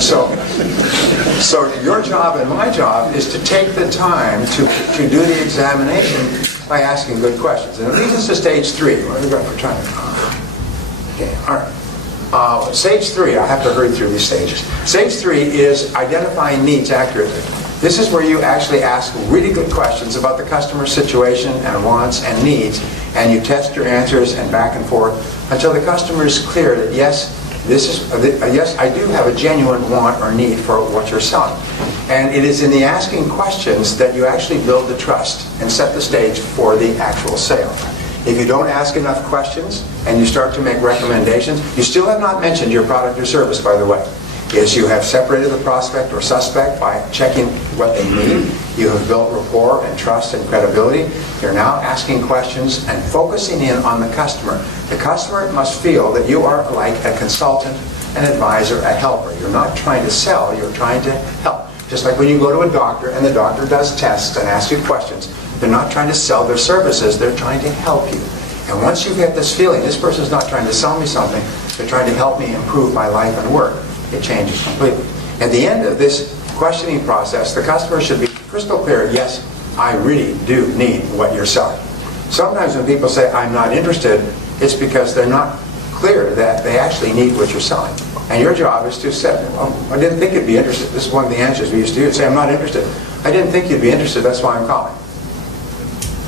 So your job and my job is to take the time to do the examination by asking good questions. And it leads us to stage 3. What have we got for time? Okay, all right. Stage 3, I have to hurry through these stages. Stage 3 is identifying needs accurately. This is where you actually ask really good questions about the customer's situation and wants and needs, and you test your answers and back and forth until the customer is clear that yes, yes, I do have a genuine want or need for what you're selling. And it is in the asking questions that you actually build the trust and set the stage for the actual sale. If you don't ask enough questions and you start to make recommendations, you still have not mentioned your product or service, by the way. Yes, you have separated the prospect or suspect by checking what they need. You have built rapport and trust and credibility. You're now asking questions and focusing in on the customer. The customer must feel that you are like a consultant, an advisor, a helper. You're not trying to sell, you're trying to help. Just like when you go to a doctor and the doctor does tests and asks you questions, they're not trying to sell their services, they're trying to help you. And once you get this feeling, this person's not trying to sell me something, they're trying to help me improve my life and work, it changes completely. At the end of this questioning process, the customer should be crystal clear, yes, I really do need what you're selling. Sometimes when people say, I'm not interested, it's because they're not clear that they actually need what you're selling. And your job is to say, well, I didn't think you'd be interested. This is one of the answers we used to use. Say, I'm not interested. I didn't think you'd be interested, that's why I'm calling.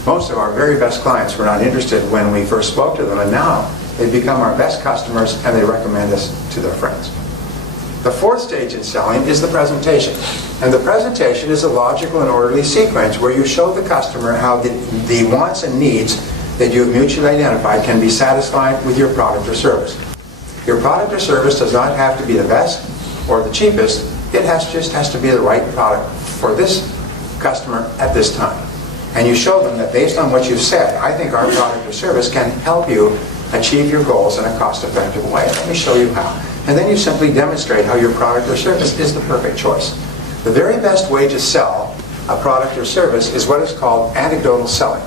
Most of our very best clients were not interested when we first spoke to them, and now they've become our best customers and they recommend us to their friends. The fourth stage in selling is the presentation. And the presentation is a logical and orderly sequence where you show the customer how the wants and needs that you have mutually identified can be satisfied with your product or service. Your product or service does not have to be the best or the cheapest. It just has to be the right product for this customer at this time. And you show them that based on what you've said, I think our product or service can help you achieve your goals in a cost-effective way. Let me show you how. And then you simply demonstrate how your product or service is the perfect choice. The very best way to sell a product or service is what is called anecdotal selling.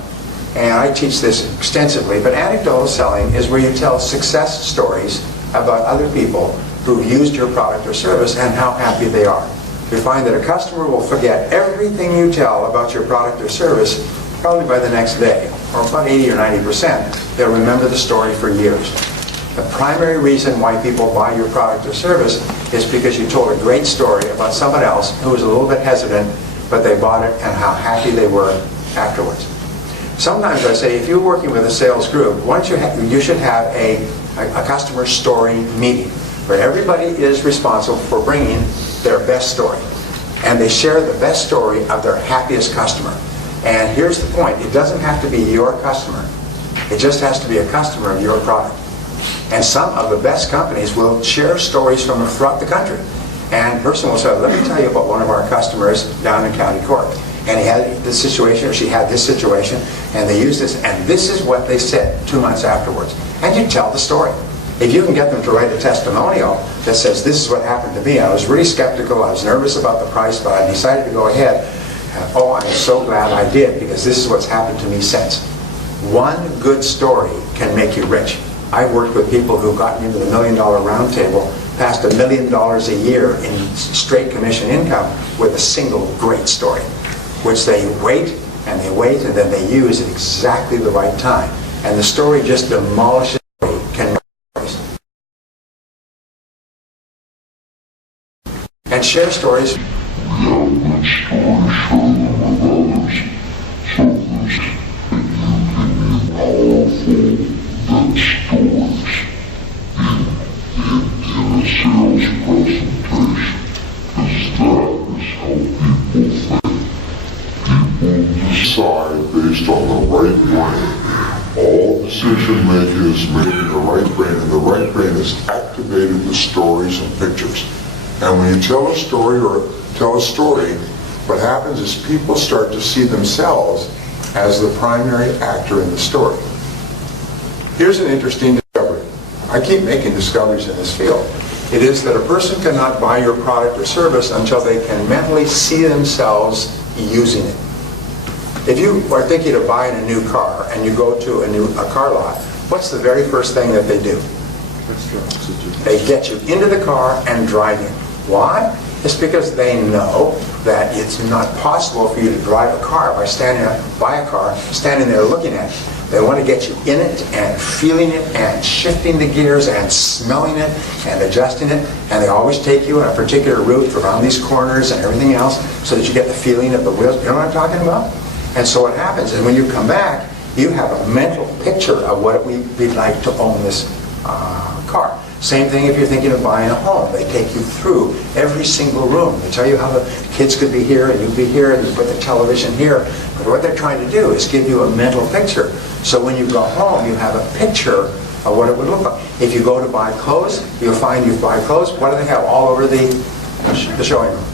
And I teach this extensively, but anecdotal selling is where you tell success stories about other people who've used your product or service and how happy they are. You find that a customer will forget everything you tell about your product or service probably by the next day, or about 80 or 90%. They'll remember the story for years. The primary reason why people buy your product or service is because you told a great story about someone else who was a little bit hesitant, but they bought it and how happy they were afterwards. Sometimes I say, if you're working with a sales group, you should have a customer story meeting where everybody is responsible for bringing their best story. And they share the best story of their happiest customer. And here's the point, it doesn't have to be your customer. It just has to be a customer of your product. And some of the best companies will share stories from throughout the country. And a person will say, let me tell you about one of our customers down in County Cork. And he had this situation, or she had this situation, and they used this, and this is what they said 2 months afterwards. And you tell the story. If you can get them to write a testimonial that says, this is what happened to me, I was really skeptical, I was nervous about the price, but I decided to go ahead. Oh, I'm so glad I did, because this is what's happened to me since. One good story can make you rich. I've worked with people who've gotten into the $1 million round table, past $1 million a year in straight commission income with a single great story, which they wait, and then they use at exactly the right time. And the story just demolishes and share stories. Decide based on the right brain. All decision making is made in the right brain, and the right brain has activated the stories and pictures. And when you tell a story what happens is people start to see themselves as the primary actor in the story. Here's an interesting discovery. I keep making discoveries in this field. It is that a person cannot buy your product or service until they can mentally see themselves using it. If you are thinking of buying a new car and you go to a car lot, what's the very first thing that they do? They get you into the car and drive you. Why? It's because they know that it's not possible for you to drive a car by buy a car, standing there looking at it. They want to get you in it and feeling it and shifting the gears and smelling it and adjusting it. And they always take you on a particular route around these corners and everything else so that you get the feeling of the wheels. You know what I'm talking about? And so what happens is when you come back, you have a mental picture of what it would be like to own this car. Same thing if you're thinking of buying a home. They take you through every single room. They tell you how the kids could be here and you'd be here and you put the television here. But what they're trying to do is give you a mental picture. So when you go home, you have a picture of what it would look like. If you go to buy clothes, you'll find you buy clothes. What do they have all over the showing room?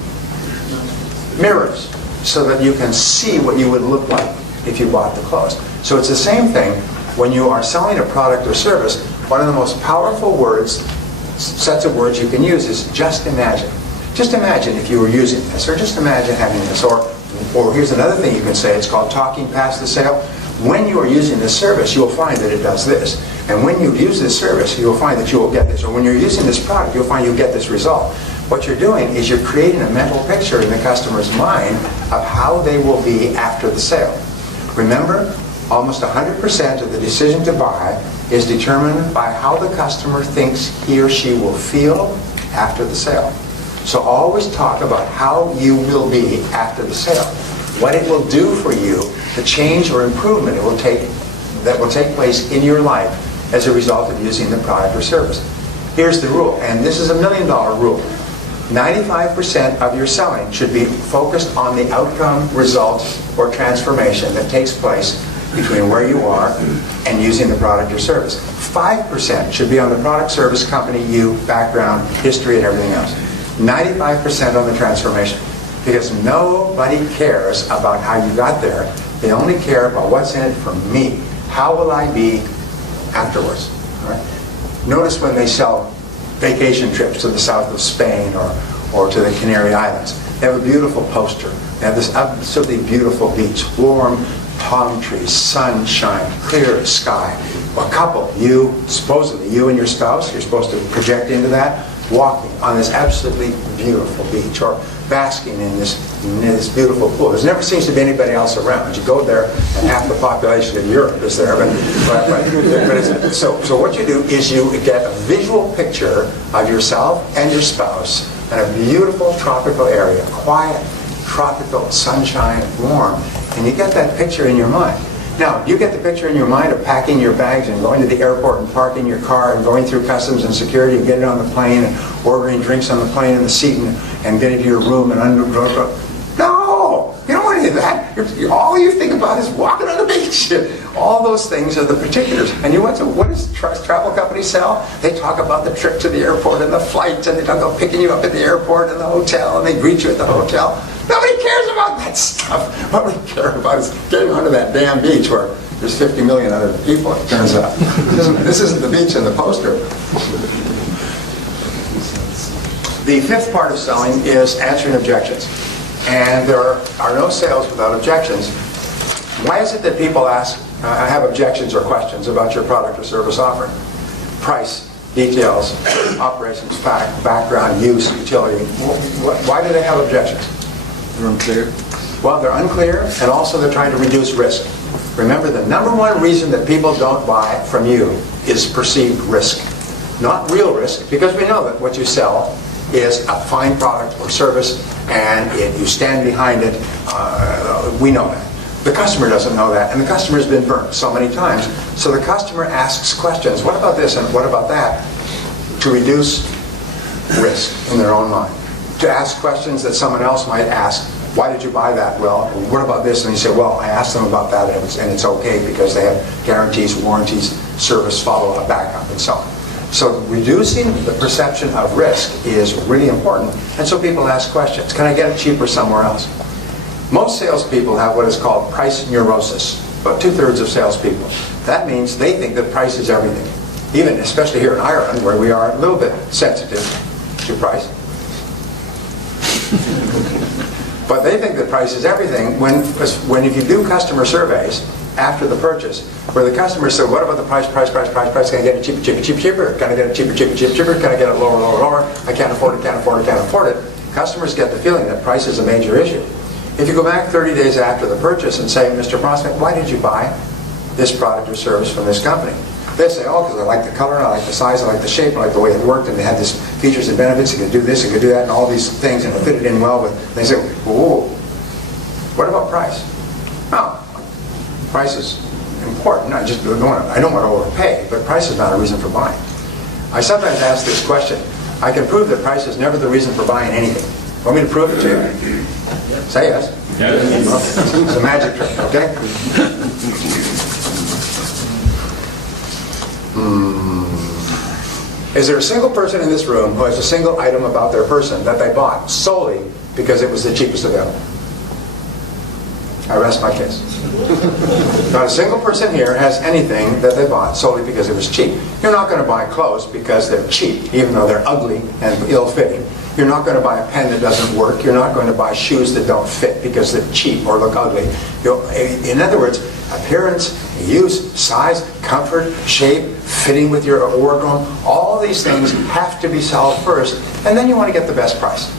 Mirrors, so that you can see what you would look like if you bought the clothes. So it's the same thing when you are selling a product or service. One of the most powerful sets of words you can use is just imagine. Just imagine if you were using this, or just imagine having this, or here's another thing you can say, it's called talking past the sale. When you are using this service, you will find that it does this. And when you use this service, you will find that you will get this. Or when you're using this product, you'll find you'll get this result. What you're doing is you're creating a mental picture in the customer's mind of how they will be after the sale. Remember, almost 100% of the decision to buy is determined by how the customer thinks he or she will feel after the sale. So always talk about how you will be after the sale. What it will do for you, the change or improvement that will take place in your life as a result of using the product or service. Here's the rule, and this is $1 million rule. 95% of your selling should be focused on the outcome, result, or transformation that takes place between where you are and using the product or service. 5% should be on the product, service, company, you, background, history, and everything else. 95% on the transformation. Because nobody cares about how you got there. They only care about what's in it for me. How will I be afterwards? All right? Notice when they sell vacation trips to the south of Spain or to the Canary Islands. They have a beautiful poster. They have this absolutely beautiful beach, warm palm trees, sunshine, clear sky. A couple, supposedly you and your spouse, you're supposed to project into that, walking on this absolutely beautiful beach or basking in this beautiful pool. There never seems to be anybody else around. You go there and half the population of Europe is there. So what you do is you get a visual picture of yourself and your spouse in a beautiful tropical area, quiet, tropical, sunshine, warm, and you get that picture in your mind. Now, you get the picture in your mind of packing your bags and going to the airport and parking your car and going through customs and security and getting on the plane and ordering drinks on the plane in the seat and getting to your room and under. No! You don't want any of that. All you think about is walking on the beach. All those things are the particulars. And what does travel companies sell? They talk about the trip to the airport and the flight, and they talk about picking you up at the airport and the hotel, and they greet you at the hotel. Nobody cares about that stuff. What we care about is getting onto that damn beach where there's 50 million other people, it turns out. This isn't the beach in the poster. The fifth part of selling is answering objections. And there are no sales without objections. Why is it that people have objections or questions about your product or service offering? Price, details, operations, background, use, utility. Why do they have objections? They're unclear. Well, they're unclear, and also they're trying to reduce risk. Remember, the number one reason that people don't buy from you is perceived risk. Not real risk, because we know that what you sell is a fine product or service, and you stand behind it. We know that. The customer doesn't know that, and the customer has been burnt so many times. So the customer asks questions. What about this and what about that? To reduce risk in their own mind. To ask questions that someone else might ask. Why did you buy that? Well, what about this? And you say, well, I asked them about that, and it's okay because they have guarantees, warranties, service, follow-up, backup, and so on. So reducing the perception of risk is really important, and so people ask questions. Can I get it cheaper somewhere else? Most salespeople have what is called price neurosis, about 2/3 of salespeople. That means they think that price is everything. Even, especially here in Ireland, where we are a little bit sensitive to price. But they think that price is everything when if you do customer surveys after the purchase, where the customers say, what about the price, can I get it cheaper, cheaper, can I get it cheaper, cheaper, can I get it lower, I can't afford it. Customers get the feeling that price is a major issue. If you go back 30 days after the purchase and say, Mr. Prospect, why did you buy this product or service from this company? They say, oh, because I like the color, I like the size, I like the shape, I like the way it worked, and they had these features and benefits, you could do this, you could do that, and all these things, and it fitted in well with, they say, whoa, what about price? Oh, price is important. I don't want to overpay, but price is not a reason for buying. I sometimes ask this question. I can prove that price is never the reason for buying anything. Want me to prove it to you? Say yes. Yes. It's a magic trick, okay? Is there a single person in this room who has a single item about their person that they bought solely because it was the cheapest available? I rest my case. Not a single person here has anything that they bought solely because it was cheap. You're not going to buy clothes because they're cheap, even though they're ugly and ill-fitting. You're not going to buy a pen that doesn't work. You're not going to buy shoes that don't fit because they're cheap or look ugly. In other words, appearance, use, size, comfort, shape, fitting with your wardrobe, all these things have to be solved first, and then you want to get the best price.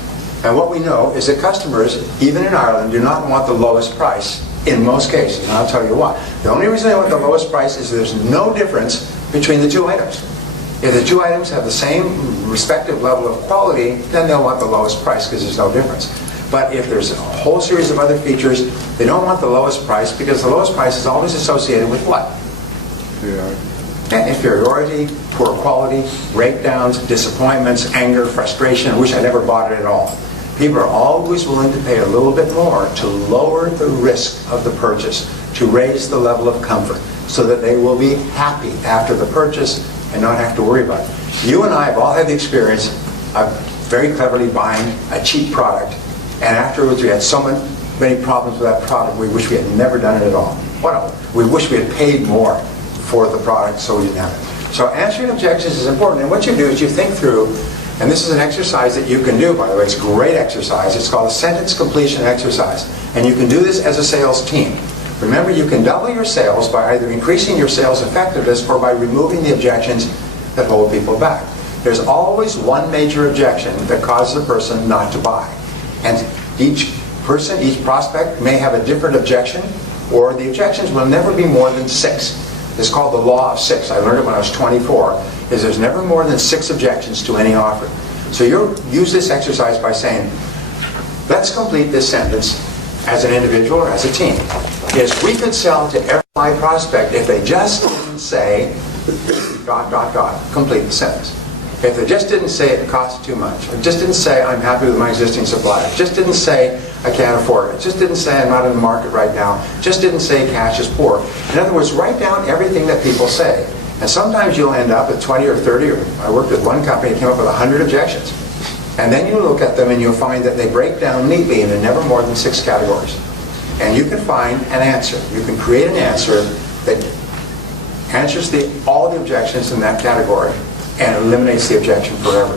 And what we know is that customers, even in Ireland, do not want the lowest price in most cases, and I'll tell you why. The only reason they want the lowest price is there's no difference between the two items. If the two items have the same respective level of quality, then they'll want the lowest price because there's no difference. But if there's a whole series of other features, they don't want the lowest price because the lowest price is always associated with what? Inferiority, poor quality, breakdowns, disappointments, anger, frustration. I wish I never bought it at all. People are always willing to pay a little bit more to lower the risk of the purchase, to raise the level of comfort, so that they will be happy after the purchase and not have to worry about it. You and I have all had the experience of very cleverly buying a cheap product, and afterwards we had so many problems with that product, we wish we had never done it at all. We wish we had paid more for the product so we didn't have it. So answering objections is important, and what you do is you think through, and this is an exercise that you can do, by the way. It's a great exercise. It's called a sentence completion exercise, and you can do this as a sales team. Remember, you can double your sales by either increasing your sales effectiveness or by removing the objections that hold people back. There's always one major objection that causes a person not to buy. And each person, each prospect may have a different objection, or the objections will never be more than 6. It's called the law of 6. I learned it when I was 24, is there's never more than 6 objections to any offer. So you use this exercise by saying, let's complete this sentence as an individual or as a team. Is we could sell to every prospect if they just didn't say, ... complete the sentence. If they just didn't say it costs too much, or just didn't say I'm happy with my existing supplier, just didn't say I can't afford it, just didn't say I'm not in the market right now, just didn't say cash is poor. In other words, write down everything that people say. And sometimes you'll end up with 20 or 30, or I worked with one company that came up with 100 objections. And then you look at them and you'll find that they break down neatly into never more than 6 categories. And you can find an answer. You can create an answer that answers all the objections in that category and eliminates the objection forever.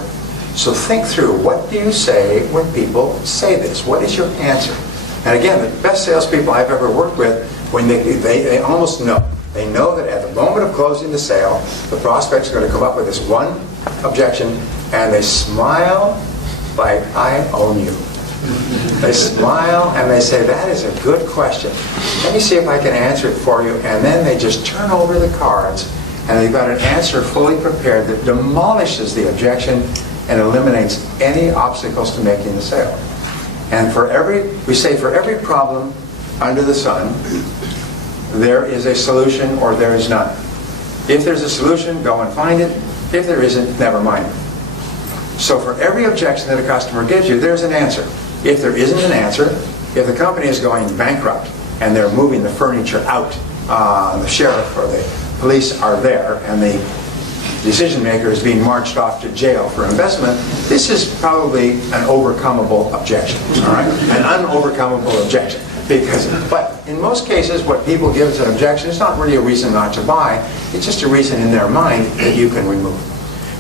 So think through, what do you say when people say this? What is your answer? And again, the best salespeople I've ever worked with, when they almost know. They know that at the moment of closing the sale, the prospect's going to come up with this one objection, and they smile like, I own you. They smile and they say, that is a good question. Let me see if I can answer it for you. And then they just turn over the cards, and they've got an answer fully prepared that demolishes the objection and eliminates any obstacles to making the sale. And we say for every problem under the sun, there is a solution or there is none. If there's a solution, go and find it. If there isn't, never mind it. So for every objection that a customer gives you, there's an answer. If there isn't an answer, if the company is going bankrupt and they're moving the furniture out, the sheriff or the police are there, and the decision maker is being marched off to jail for investment, this is probably an overcomable objection, all right? An unovercomable objection. But in most cases, what people give as an objection is not really a reason not to buy. It's just a reason in their mind that you can remove.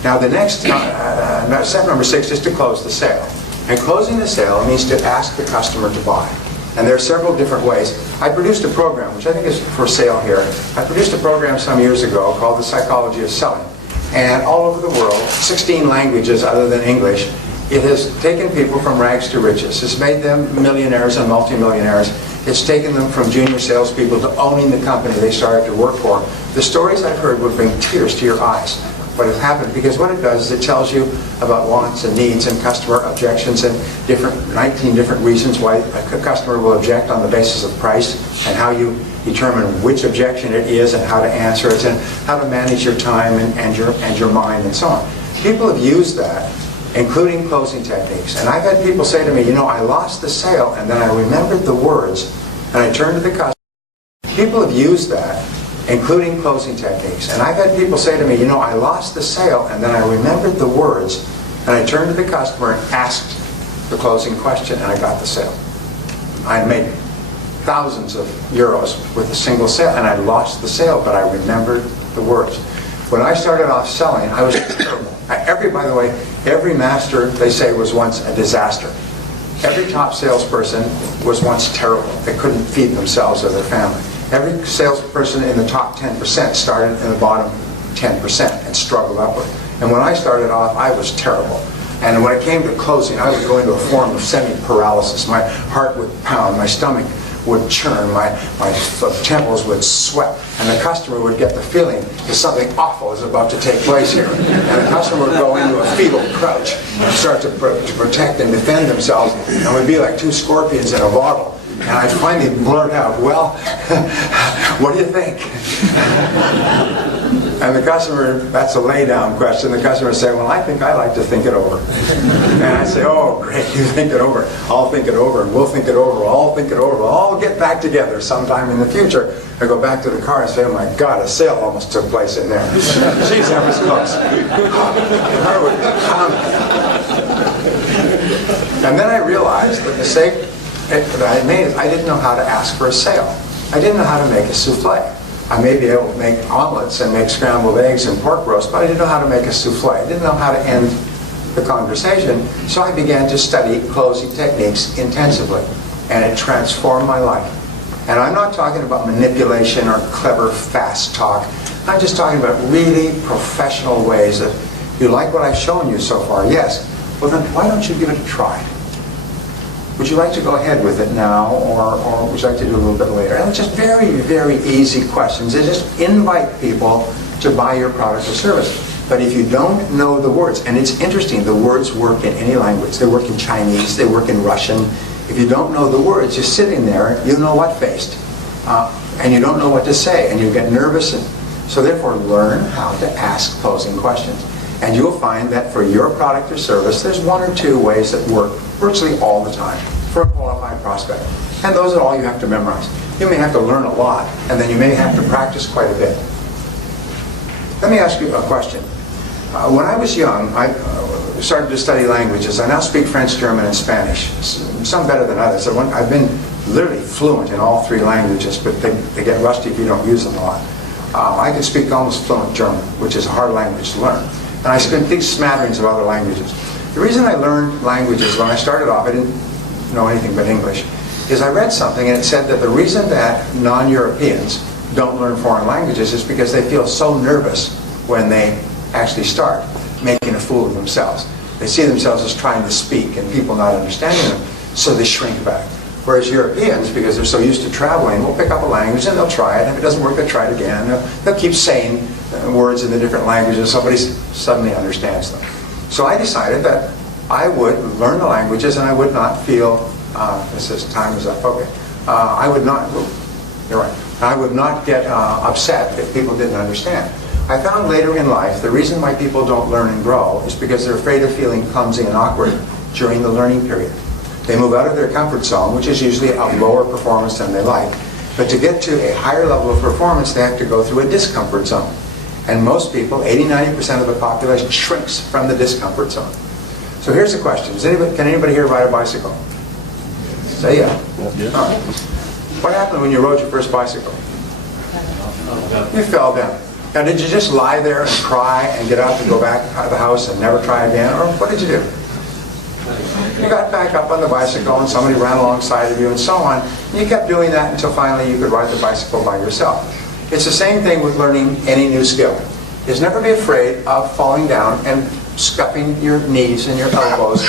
Now the next, step number 6 is to close the sale. And closing the sale means to ask the customer to buy. And there are several different ways. I produced a program, which I think is for sale here. I produced a program some years ago called The Psychology of Selling. And all over the world, 16 languages other than English, it has taken people from rags to riches. It's made them millionaires and multimillionaires. It's taken them from junior salespeople to owning the company they started to work for. The stories I've heard would bring tears to your eyes. What has happened, because what it does is it tells you about wants and needs and customer objections and 19 different reasons why a customer will object on the basis of price, and how you determine which objection it is and how to answer it, and how to manage your time and your mind and so on. People have used that, including closing techniques. And I've had people say to me, you know, I lost the sale and then I remembered the words and I turned to the customer. People have used that, including closing techniques. And I've had people say to me, you know, I lost the sale and then I remembered the words and I turned to the customer and asked the closing question and I got the sale. I made thousands of euros with a single sale and I lost the sale, but I remembered the words. When I started off selling, I was terrible. By the way, every master, they say, was once a disaster. Every top salesperson was once terrible. They couldn't feed themselves or their family. Every salesperson in the top 10% started in the bottom 10% and struggled upward. And when I started off, I was terrible. And when it came to closing, I would go into a form of semi-paralysis. My heart would pound, my stomach would churn, my temples would sweat, and the customer would get the feeling that something awful is about to take place here. And the customer would go into a fetal crouch and start to protect and defend themselves, and would be like two scorpions in a bottle. And I'd finally blurt out, well, what do you think? And the customer, that's a lay-down question, the customer would say, well, I think I like to think it over. And I say, oh, great, you think it over. I'll think it over, and we'll think it over, I'll think it over. We'll all get back together sometime in the future. I go back to the car and say, oh my God, a sale almost took place in there. Geez, that was close. And then I realized that the mistake that I made is I didn't know how to ask for a sale. I didn't know how to make a souffle. I may be able to make omelets and make scrambled eggs and pork roast, but I didn't know how to make a souffle. I didn't know how to end the conversation, so I began to study closing techniques intensively, and it transformed my life. And I'm not talking about manipulation or clever, fast talk. I'm just talking about really professional ways of, you like what I've shown you so far? Yes. Well then, why don't you give it a try? Would you like to go ahead with it now, or would you like to do it a little bit later? And it's just very, very easy questions. They just invite people to buy your product or service. But if you don't know the words, and it's interesting, the words work in any language. They work in Chinese, they work in Russian. If you don't know the words, you're sitting there, you know what faced, and you don't know what to say, and you get nervous. And so therefore, learn how to ask closing questions. And you'll find that for your product or service, there's one or two ways that work virtually all the time for a qualified prospect. And those are all you have to memorize. You may have to learn a lot, and then you may have to practice quite a bit. Let me ask you a question. When I was young, I started to study languages. I now speak French, German, and Spanish. Some better than others. I've been literally fluent in all three languages, but they get rusty if you don't use them a lot. I can speak almost fluent German, which is a hard language to learn. And I speak big smatterings of other languages. The reason I learned languages, when I started off, I didn't know anything but English, is I read something and it said that the reason that non-Europeans don't learn foreign languages is because they feel so nervous when they actually start making a fool of themselves. They see themselves as trying to speak and people not understanding them, so they shrink back. Whereas Europeans, because they're so used to traveling, will pick up a language and they'll try it. If it doesn't work, they'll try it again. They'll keep saying words in the different languages. Somebody suddenly understands them. So I decided that I would learn the languages and I would not feel, this is time is up, okay. I would not, you're right, I would not get upset if people didn't understand. I found later in life the reason why people don't learn and grow is because they're afraid of feeling clumsy and awkward during the learning period. They move out of their comfort zone, which is usually of lower performance than they like. But to get to a higher level of performance, they have to go through a discomfort zone. And most people, 80-90% of the population, shrinks from the discomfort zone. So here's the question. Can anybody here ride a bicycle? Say yeah. Yeah. All right. What happened when you rode your first bicycle? You fell down. Now, did you just lie there and cry and get up and go back out of the house and never try again? Or what did you do? You got back up on the bicycle and somebody ran alongside of you and so on. And you kept doing that until finally you could ride the bicycle by yourself. It's the same thing with learning any new skill. Is never be afraid of falling down and scuffing your knees and your elbows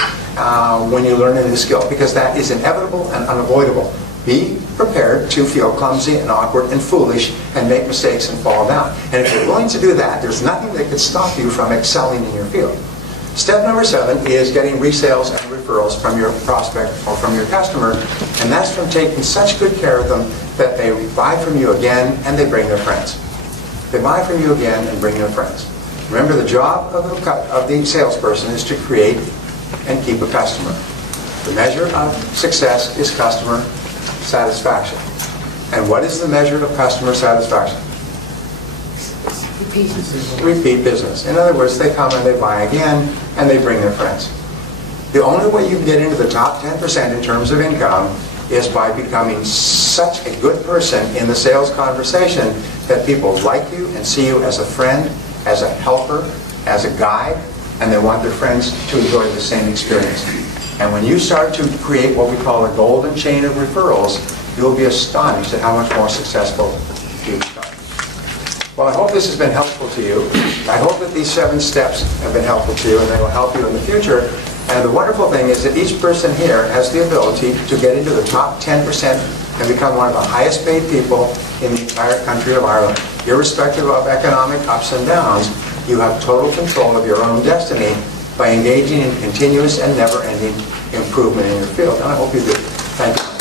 when you learn a new skill, because that is inevitable and unavoidable. Be prepared to feel clumsy and awkward and foolish and make mistakes and fall down. And if you're willing to do that, there's nothing that could stop you from excelling in your field. Step number 7 is getting resales and referrals from your prospect or from your customer, and that's from taking such good care of them that they buy from you again and they bring their friends. They buy from you again and bring their friends. Remember, the job of the salesperson is to create and keep a customer. The measure of success is customer satisfaction. And what is the measure of customer satisfaction? Repeat business. In other words, they come and they buy again and they bring their friends. The only way you can get into the top 10% in terms of income is by becoming such a good person in the sales conversation that people like you and see you as a friend, as a helper, as a guide, and they want their friends to enjoy the same experience. And when you start to create what we call a golden chain of referrals, you'll be astonished at how much more successful you become. Well, I hope this has been helpful to you. I hope that these 7 steps have been helpful to you and they will help you in the future. And the wonderful thing is that each person here has the ability to get into the top 10% and become one of the highest paid people in the entire country of Ireland. Irrespective of economic ups and downs, you have total control of your own destiny by engaging in continuous and never-ending improvement in your field. And I hope you do. Thank you.